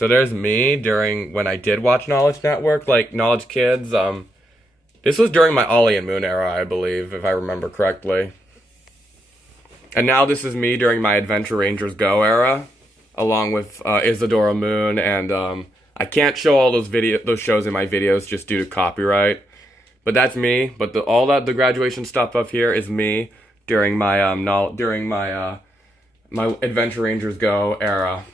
there's me during when I did watch Knowledge Network, like Knowledge Kids. This was during my Ollie and Moon era, I believe, if I remember correctly. And now this is me during my Adventure Rangers Go era, along with Isadora Moon, and I can't show all those shows in my videos just due to copyright. But that's me. But the graduation stuff up here is me during my my Adventure Rangers Go era.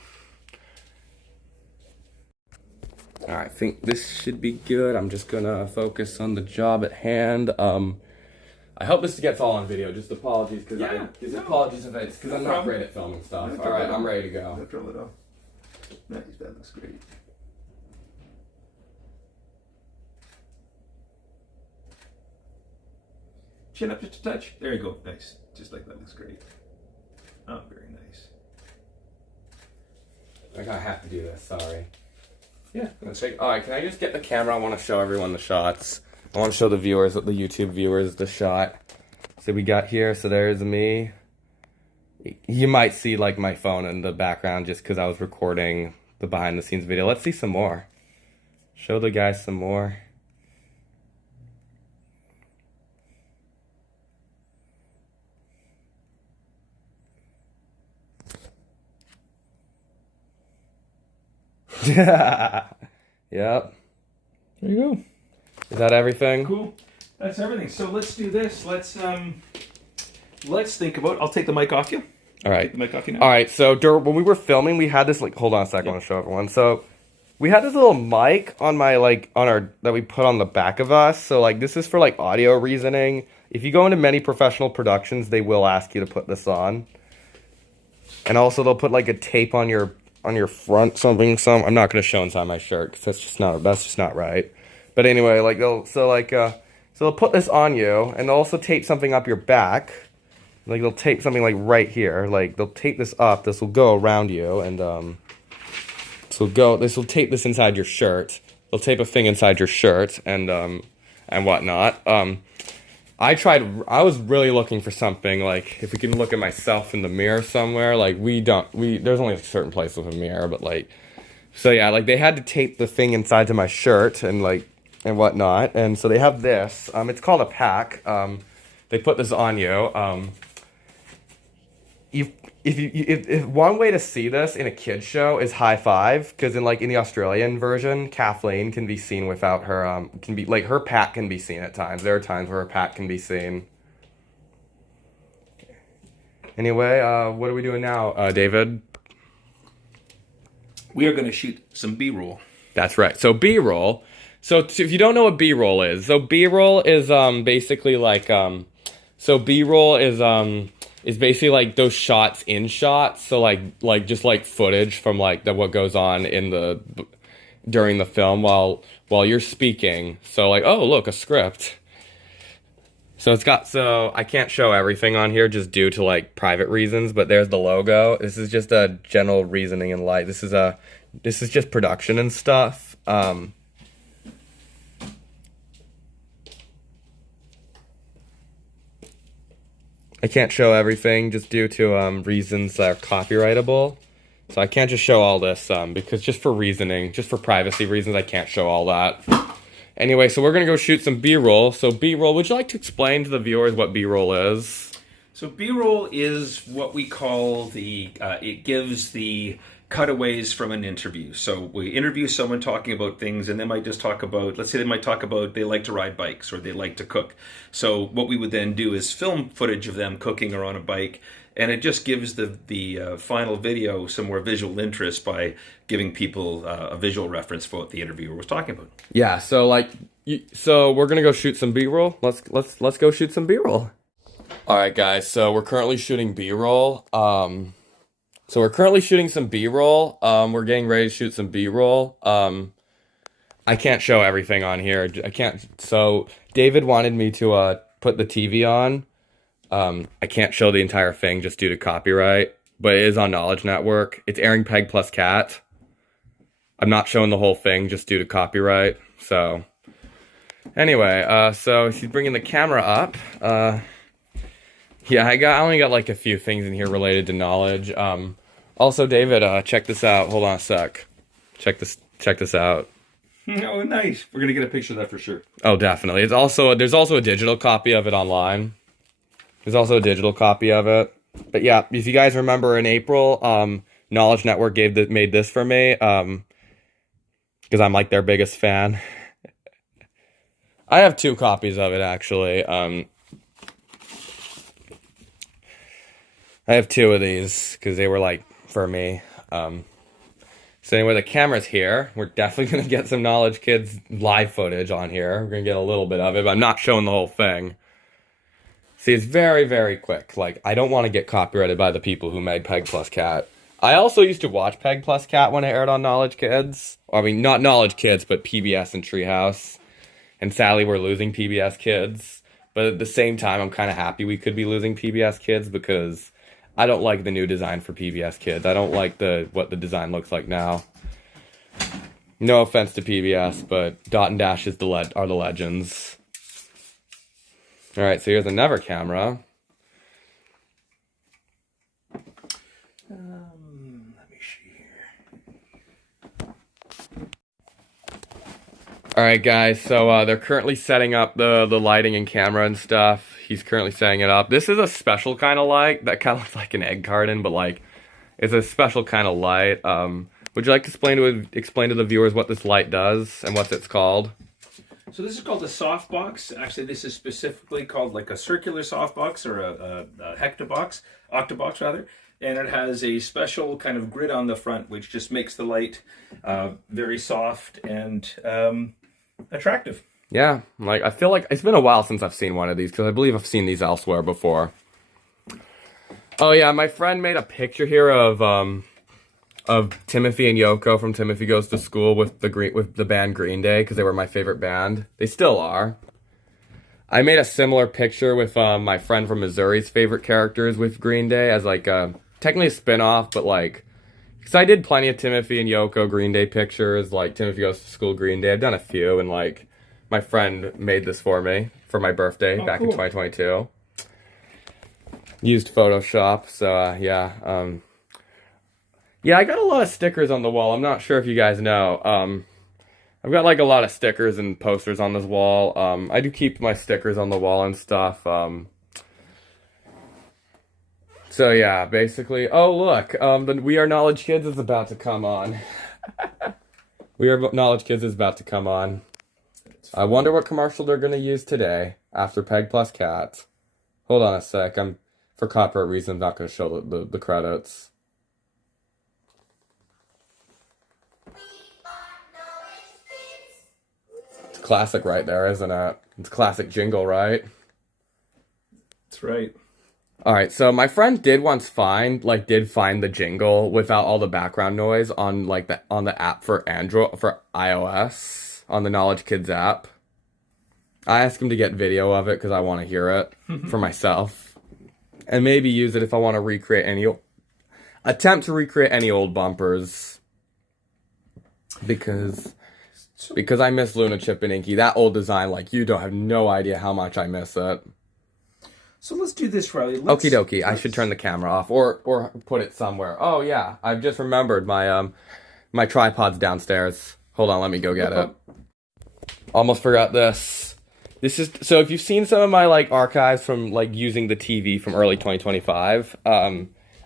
Alright, I think this should be good. I'm just gonna focus on the job at hand. I hope this gets all on video. Just apologies, apologies if it's because I'm not great at filming stuff. Alright, I'm ready to go. No trouble at all. Nice, that looks great. Chin up just a touch. There you go. Nice. Just like that. Looks great. Oh, very nice. I have to do this, sorry. Yeah. Alright, can I just get the camera? I want to show everyone the shots. I want to show the viewers, the YouTube viewers, the shot. So we got here, so there's me. You might see like my phone in the background just because I was recording the behind the scenes video. Let's see some more. Show the guys some more. Yep. There you go. Is that everything? Cool. That's everything. So let's do this. Let's think about. I'll take the mic off you. All right. Take the mic off you now. All right. So when we were filming, we had this like. Hold on a second. I want to show everyone. So we had this little mic on that we put on the back of us. So like this is for like audio reasoning. If you go into many professional productions, they will ask you to put this on. And also they'll put like a tape on your front something. I'm not going to show inside my shirt because that's just not right. But anyway, like they'll put this on you, and they'll also tape something up your back. Like they'll tape something like right here. Like they'll tape this up. This will go around you, and this will tape this inside your shirt. They'll tape a thing inside your shirt and whatnot. I was really looking for something like if we can look at myself in the mirror somewhere. Like there's only a certain place with a mirror, but like, so yeah, like they had to tape the thing inside to my shirt and whatnot. And so they have this, it's called a pack. They put this on you. if one way to see this in a kids show is high five, because in the Australian version, Kathleen can be seen without her can be like her pat can be seen at times. There are times where her pat can be seen. Anyway, what are we doing now, David? We are going to shoot some B-roll. That's right. So B-roll. So if you don't know what B-roll is, so B-roll is basically so B-roll is basically like those shots in shots. So like just like footage from like what goes on in during the film while you're speaking. So like, oh look, a script. So I can't show everything on here just due to like private reasons, but there's the logo. This is just a general reasoning in light. This is just production and stuff. I can't show everything just due to reasons that are copyrightable. So I can't just show all this because just for reasoning, just for privacy reasons, I can't show all that. Anyway, so we're going to go shoot some B-roll. So B-roll, would you like to explain to the viewers what B-roll is? So B-roll is what we call it gives the cutaways from an interview. So we interview someone talking about things, and they might just talk about, let's say they might talk about they like to ride bikes or they like to cook. So what we would then do is film footage of them cooking or on a bike, and it just gives the final video some more visual interest by giving people a visual reference for what the interviewer was talking about. Yeah, so so we're gonna go shoot some B-roll. Let's go shoot some B-roll. All right, guys. So we're currently shooting B-roll. So we're currently shooting some B-roll. We're getting ready to shoot some B-roll. I can't show everything on here. I can't. So David wanted me to put the TV on. I can't show the entire thing just due to copyright, but it is on Knowledge Network. It's airing Peg Plus Cat. I'm not showing the whole thing just due to copyright. So anyway, so she's bringing the camera up. Yeah, I only got like a few things in here related to knowledge. Also, David, check this out. Hold on a sec. Check this out. Oh, nice. We're gonna get a picture of that for sure. Oh, definitely. There's also a digital copy of it online. There's also a digital copy of it. But yeah, if you guys remember in April, Knowledge Network made this for me, because I'm like their biggest fan. I have 2 copies of it actually. I have 2 of these because they were like for me. So anyway, the camera's here. We're definitely gonna get some Knowledge Kids live footage on here. We're gonna get a little bit of it, but I'm not showing the whole thing. See, it's very, very quick. Like, I don't want to get copyrighted by the people who made Peg Plus Cat. I also used to watch Peg Plus Cat when it aired on Knowledge Kids. I mean, not Knowledge Kids, but PBS and Treehouse. And sadly, we're losing PBS Kids. But at the same time, I'm kind of happy we could be losing PBS Kids because I don't like the new design for PBS Kids. I don't like what the design looks like now. No offense to PBS, but Dot and Dash are the legends. All right, so here's another camera. Let me see here. All right, guys, so they're currently setting up the lighting and camera and stuff. He's currently setting it up. This is a special kind of light that kind of looks like an egg carton, but like it's a special kind of light. Would you like to explain to the viewers what this light does and what it's called? So this is called a softbox. Actually, this is specifically called like a circular softbox or a octabox rather. And it has a special kind of grid on the front, which just makes the light very soft and attractive. Yeah, like I feel like it's been a while since I've seen one of these because I believe I've seen these elsewhere before. Oh yeah, my friend made a picture here of Timothy and Yoko from Timothy Goes to School with the band Green Day because they were my favorite band. They still are. I made a similar picture with my friend from Missouri's favorite characters with Green Day as like technically a spin-off, but like because I did plenty of Timothy and Yoko Green Day pictures, like Timothy Goes to School Green Day. I've done a few, and like my friend made this for me for my birthday back in 2022. Used Photoshop, so yeah. Yeah, I got a lot of stickers on the wall. I'm not sure if you guys know. I've got like a lot of stickers and posters on this wall. I do keep my stickers on the wall and stuff. So yeah, basically, oh look, the We Are Knowledge Kids is about to come on. We Are Knowledge Kids is about to come on. I wonder what commercial they're gonna use today after Peg Plus Cats. Hold on a sec. For copyright reasons, I'm not gonna show the credits. It's a classic right there, isn't it? It's a classic jingle, right? That's right. All right, so my friend did find the jingle without all the background noise on the app for Android for iOS on the Knowledge Kids app. I asked him to get video of it because I want to hear it for myself, and maybe use it if I want to attempt to recreate any old bumpers. Because I miss Luna, Chip, and Inky. That old design, you don't have no idea how much I miss it. So let's do this, Riley. Okie dokie. I should turn the camera off or put it somewhere. Oh yeah, I've just remembered my tripod's downstairs. Hold on, let me go get it. Almost forgot this. This is so if you've seen some of my archives from using the TV from early 2025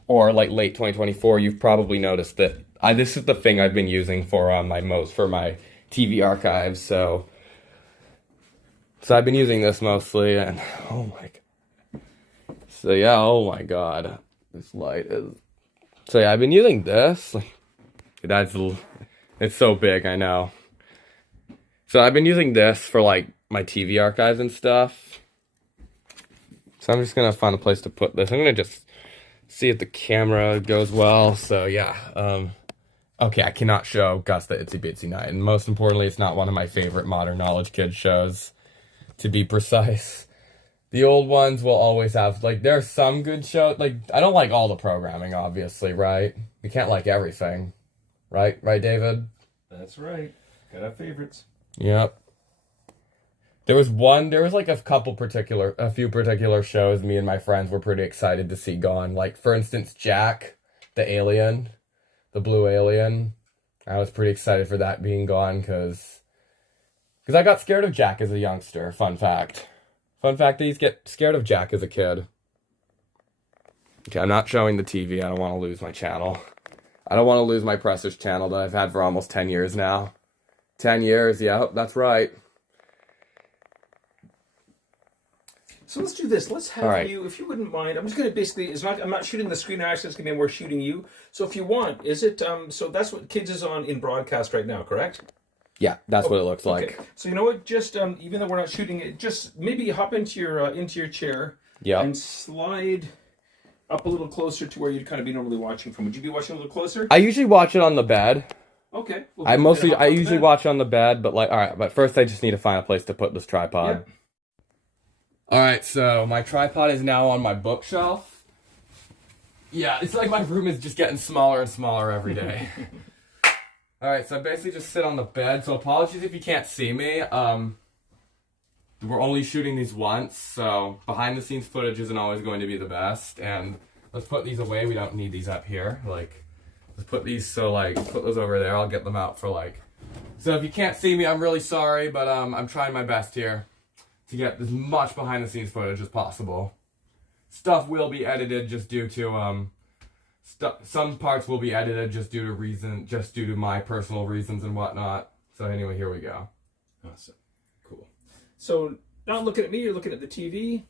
or late 2024, you've probably noticed that this is the thing I've been using for my TV archives. So I've been using this mostly, and oh my god. So yeah, oh my god, this light is. So yeah, I've been using this. It's so big, I know. So I've been using this for my TV archives and stuff. So I'm just gonna find a place to put this. I'm gonna just see if the camera goes well. So yeah, okay, I cannot show Gus the Itsy Bitsy Knight, and most importantly, it's not one of my favorite modern Knowledge Kids shows, to be precise. The old ones will always have, there are some good shows, I don't like all the programming, obviously, right? You can't like everything. Right, David? That's right. Gotta have favorites. Yep. There was a few particular shows me and my friends were pretty excited to see gone. For instance, Jack, the alien, the blue alien. I was pretty excited for that being gone, because I got scared of Jack as a youngster, fun fact. Fun fact, I used to get scared of Jack as a kid. Okay, I'm not showing the TV. I don't want to lose my channel. I don't want to lose my Pressers channel that I've had for almost 10 years now. 10 years, yeah, that's right. So let's do this. Let's have you, if you wouldn't mind. I'm just going to basically, I'm not shooting the screen actually, it's going to be more shooting you. So if you want, is it, so that's what Kids is on in broadcast right now, correct? Yeah, that's what it looks like. So you know what? Just even though we're not shooting it, just maybe hop into your chair. Yeah. And slide up a little closer to where you'd kind of be normally watching from. Would you be watching a little closer? I usually watch it on the bed. Okay. I usually watch on the bed, but all right. But first, I just need to find a place to put this tripod. Yeah. All right, so my tripod is now on my bookshelf. Yeah, it's like my room is just getting smaller and smaller every day. All right, so I basically just sit on the bed. So apologies if you can't see me. We're only shooting these once, so behind the scenes footage isn't always going to be the best. And let's put these away. We don't need these up here. Let's put these put those over there. I'll get them out for So if you can't see me, I'm really sorry, but I'm trying my best here to get as much behind the scenes footage as possible. Stuff will be edited just due to some parts will be edited just due to my personal reasons and whatnot. So anyway, here we go. Awesome. Cool. So not looking at me, you're looking at the TV.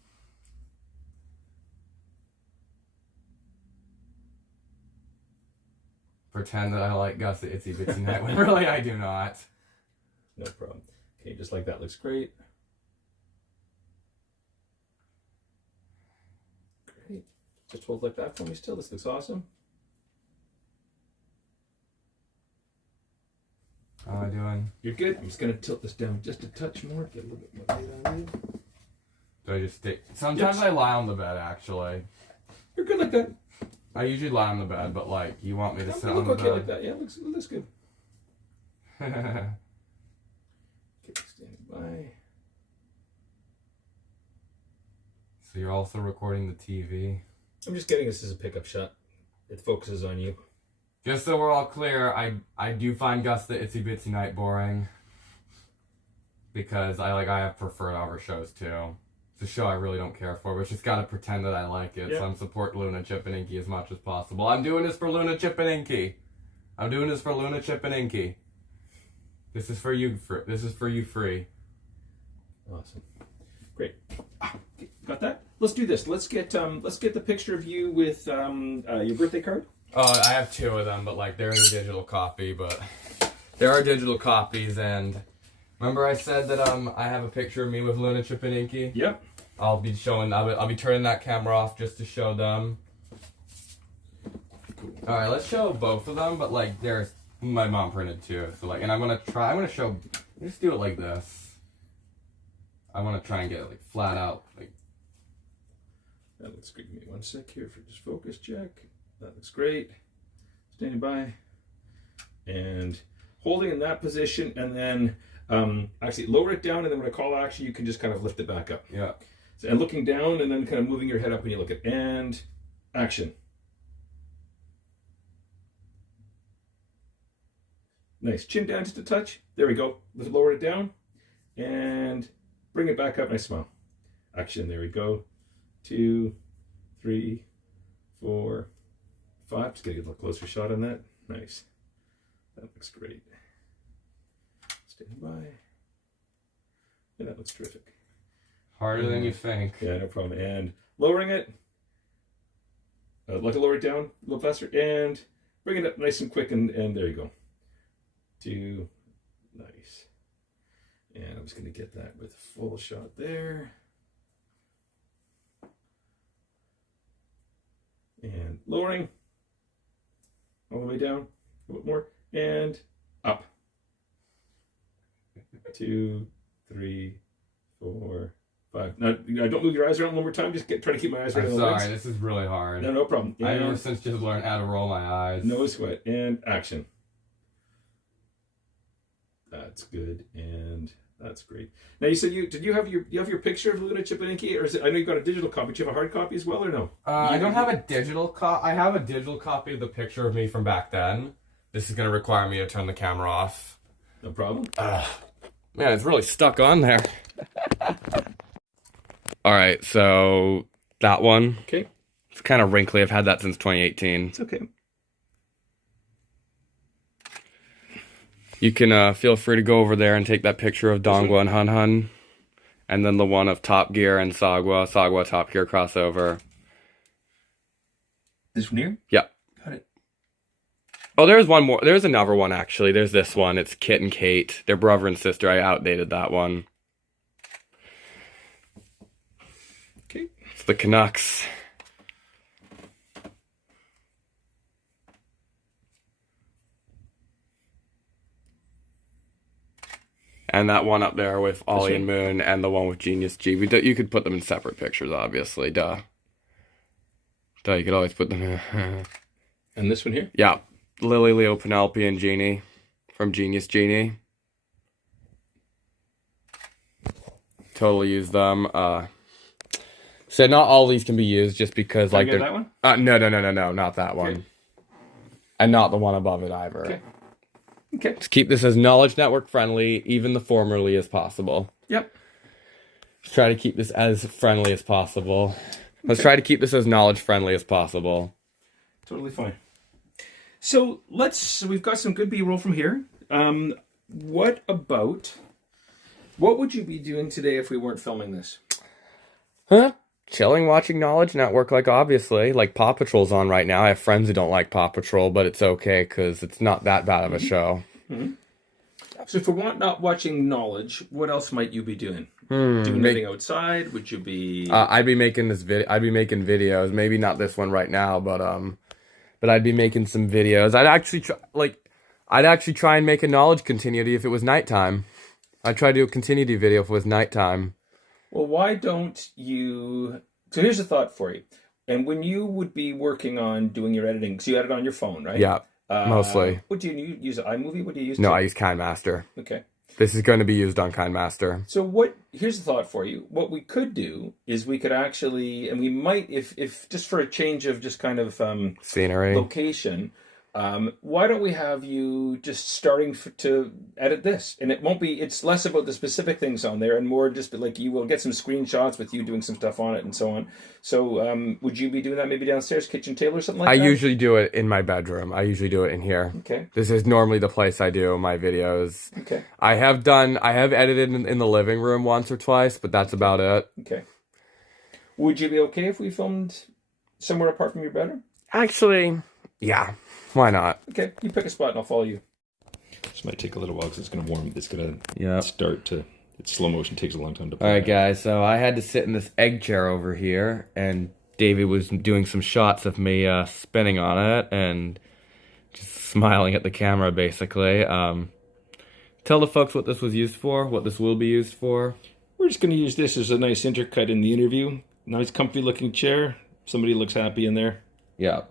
Pretend that I like Gus the Itsy Bitsy Knight when really I do not. No problem. Okay, just like that looks great. Great. Just hold like that for me still. This looks awesome. How am I doing? You're good. I'm just going to tilt this down just a touch more. Get a little bit more light on you. Do I just stay? Sometimes I lie on the bed, actually. You're good like that. I usually lie on the bed, but you want me to sit look on the okay bed? like that. Yeah, it looks good. Okay, standing by. So you're also recording the TV? I'm just getting this as a pickup shot. It focuses on you. Just so we're all clear, I do find Gus the Itsy Bitsy Knight boring. Because I have preferred our shows too. It's a show I really don't care for, but just gotta pretend that I like it. Yeah. So I'm support Luna, Chip, and Inky as much as possible. I'm doing this for Luna, Chip, and Inky. I'm doing this for Luna, Chip, and Inky. This is for you. This is for you free. Awesome. Great. Okay, got that? Let's do this. Let's get the picture of you with your birthday card. I have two of them, but like there's a digital copy, but there are digital copies, and remember I said that I have a picture of me with Luna, Chip, and Inky? Yep. I'll be turning that camera off just to show them. Cool. Alright, let's show both of them, but like there's my mom printed too. So like, and I'm gonna show, just do it like this. I wanna try and get it like flat out, like. That looks good. Give me 1 sec here for just focus check. That looks great. Standing by. And holding in that position, and then actually lower it down, and then when I call action, you can just kind of lift it back up. Yeah. So, and looking down, and then kind of moving your head up when you look at, and action. Nice. Chin down just a touch. There we go. Let's lower it down, and bring it back up. Nice smile. Action. There we go. 2, 3, 4, 5. Just get a little closer shot on that. Nice. That looks great. Stand by. Yeah, that looks terrific. Harder than you think. Yeah, no problem. And lowering it. I'd like to lower it down a little faster. And bring it up nice and quick. And there you go. 2. Nice. And I'm just going to get that with a full shot there. And lowering. All the way down. A little bit more. And up. 2, 3, 4, 5. Now, don't move your eyes around one more time. Just try to keep my eyes right I'm on the legs. sorry, this is really hard. No problem. I ever And since just learned how to roll my eyes. no sweat. And action. That's good. And that's great. Now you said you have your picture of Luna, Chip, and Inky, or is it? I know you've got a digital copy. Do you have a hard copy as well, or no? I don't have a digital I have a digital copy of the picture of me from back then. This is gonna require me to turn the camera off. No problem. Man, it's really stuck on there. Alright, so that one. Okay. It's kind of wrinkly. I've had that since 2018. It's okay. You can feel free to go over there and take that picture of Dongwa and Hun Hun. And then the one of Top Gear and Sagwa. Sagwa Top Gear crossover. This one here? Yeah. Got it. Oh, there's one more. There's another one, actually. There's this one. It's Kit and Kate. They're brother and sister. I outdated that one. Okay. It's the Canucks. And that one up there with Ollie and Moon, and the one with Genius G. You could put them in separate pictures, obviously. Duh. You could always put them in. And this one here? Yeah. Lily, Leo, Penelope, and Genie from Genius Genie. Totally use them. So not all these can be used just because Can I like get they're. that one? No, not that one. Okay. And not the one above it either. Okay. Okay. Let's keep this as knowledge network friendly, even the formerly as possible. Yep. Let's try to keep this as friendly as possible. Let's try to keep this as knowledge friendly as possible. Totally fine. So we've got some good B-roll from here. What would you be doing today if we weren't filming this? Huh? Chilling, watching Knowledge Network, like obviously. Like Paw Patrol's on right now. I have friends who don't like Paw Patrol, but it's okay because it's not that bad of a show. Mm-hmm. So if we're not watching Knowledge, what else might you be doing? Doing anything outside? Would you be? I'd be making I'd be making videos. Maybe not this one right now, but I'd be making some videos. I'd actually try and make a Knowledge continuity if it was nighttime. I'd try to do a continuity video if it was nighttime. Well, why don't you... So here's a thought for you. And when you would be working on doing your editing, so you edit on your phone, right? Yeah, mostly. What do you use? iMovie? What do you use? No, I use KineMaster. Okay. This is going to be used on KineMaster. So here's a thought for you. What we could do is we could actually, and we might, if just for a change of just kind of scenery, location, Why don't we have you just starting to edit this? And it won't be, it's less about the specific things on there and more just like you will get some screenshots with you doing some stuff on it and so on. So would you be doing that maybe downstairs, kitchen table or something like that? I usually do it in my bedroom. I usually do it in here. Okay. This is normally the place I do my videos. Okay. I have edited in the living room once or twice, but that's about it. Okay. Would you be okay if we filmed somewhere apart from your bedroom? Actually, yeah. Why not? Okay, you pick a spot and I'll follow you. This might take a little while because it's going to warm. It's going to start to... It's slow motion. Takes a long time to play. All right, guys. So I had to sit in this egg chair over here, and David was doing some shots of me spinning on it and just smiling at the camera, basically. Tell the folks what this was used for, what this will be used for. We're just going to use this as a nice intercut in the interview. Nice, comfy-looking chair. Somebody looks happy in there. Yeah.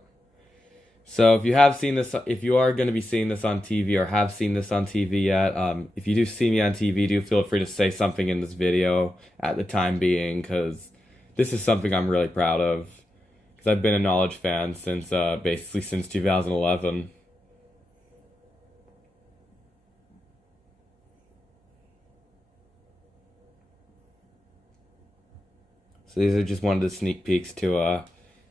So if you have seen this, if you are going to be seeing this on TV or have seen this on TV yet, if you do see me on TV, do feel free to say something in this video at the time being, because this is something I'm really proud of. Because I've been a Knowledge fan since basically since 2011. So these are just one of the sneak peeks to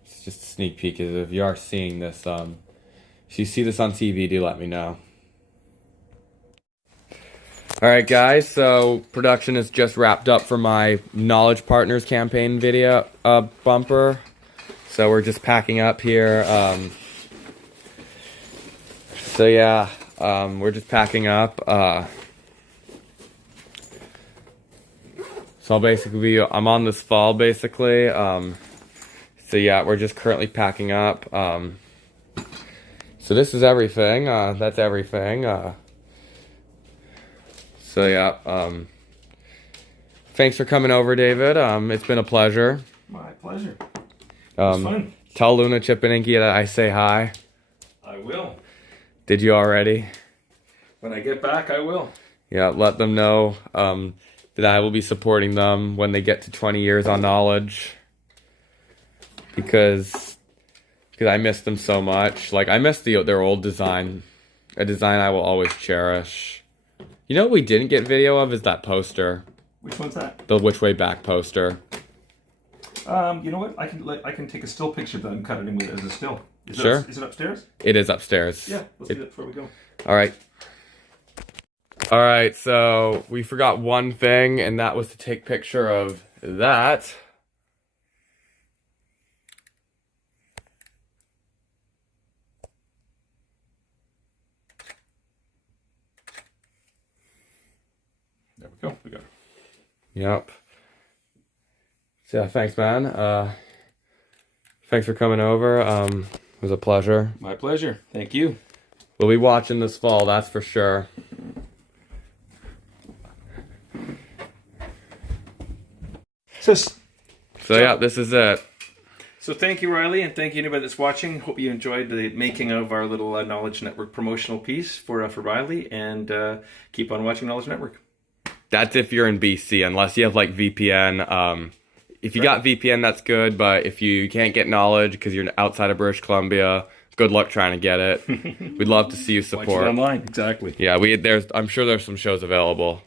it's just a sneak peek. If you are seeing this, if you see this on TV, do let me know. Alright guys, so production is just wrapped up for my Knowledge Partners campaign video bumper. So we're just packing up here. So yeah, we're just packing up. So I'll basically be, I'm on this fall basically. So yeah, we're just currently packing up. So this is everything. That's everything. So yeah, thanks for coming over, David. It's been a pleasure. My pleasure. It was fun. Tell Luna, Chip, and Inky that I say hi. I will. Did you already? When I get back, I will. Yeah, let them know that I will be supporting them when they get to 20 years on Knowledge. Because I miss them so much. Like, I miss their old design. A design I will always cherish. You know what we didn't get video of is that poster. Which one's that? The Which Way Back poster. You know what? I can take a still picture of that and cut it in with it as a still. Sure. Is it upstairs? It is upstairs. Yeah, let's do that before we go. Alright. Alright, so we forgot one thing, and that was to take picture of that. There we go. We got it. Yep. So yeah, thanks, man. Thanks for coming over. It was a pleasure. My pleasure. Thank you. We'll be watching this fall, that's for sure. So yeah, this is it. So thank you, Riley, and thank you anybody that's watching. Hope you enjoyed the making of our little Knowledge Network promotional piece for Riley, and keep on watching Knowledge Network. That's if you're in BC, unless you have like VPN. If you got VPN, that's good, but if you can't get Knowledge because you're outside of British Columbia, good luck trying to get it. We'd love to see you support. Watch it online, exactly. Yeah, I'm sure there's some shows available.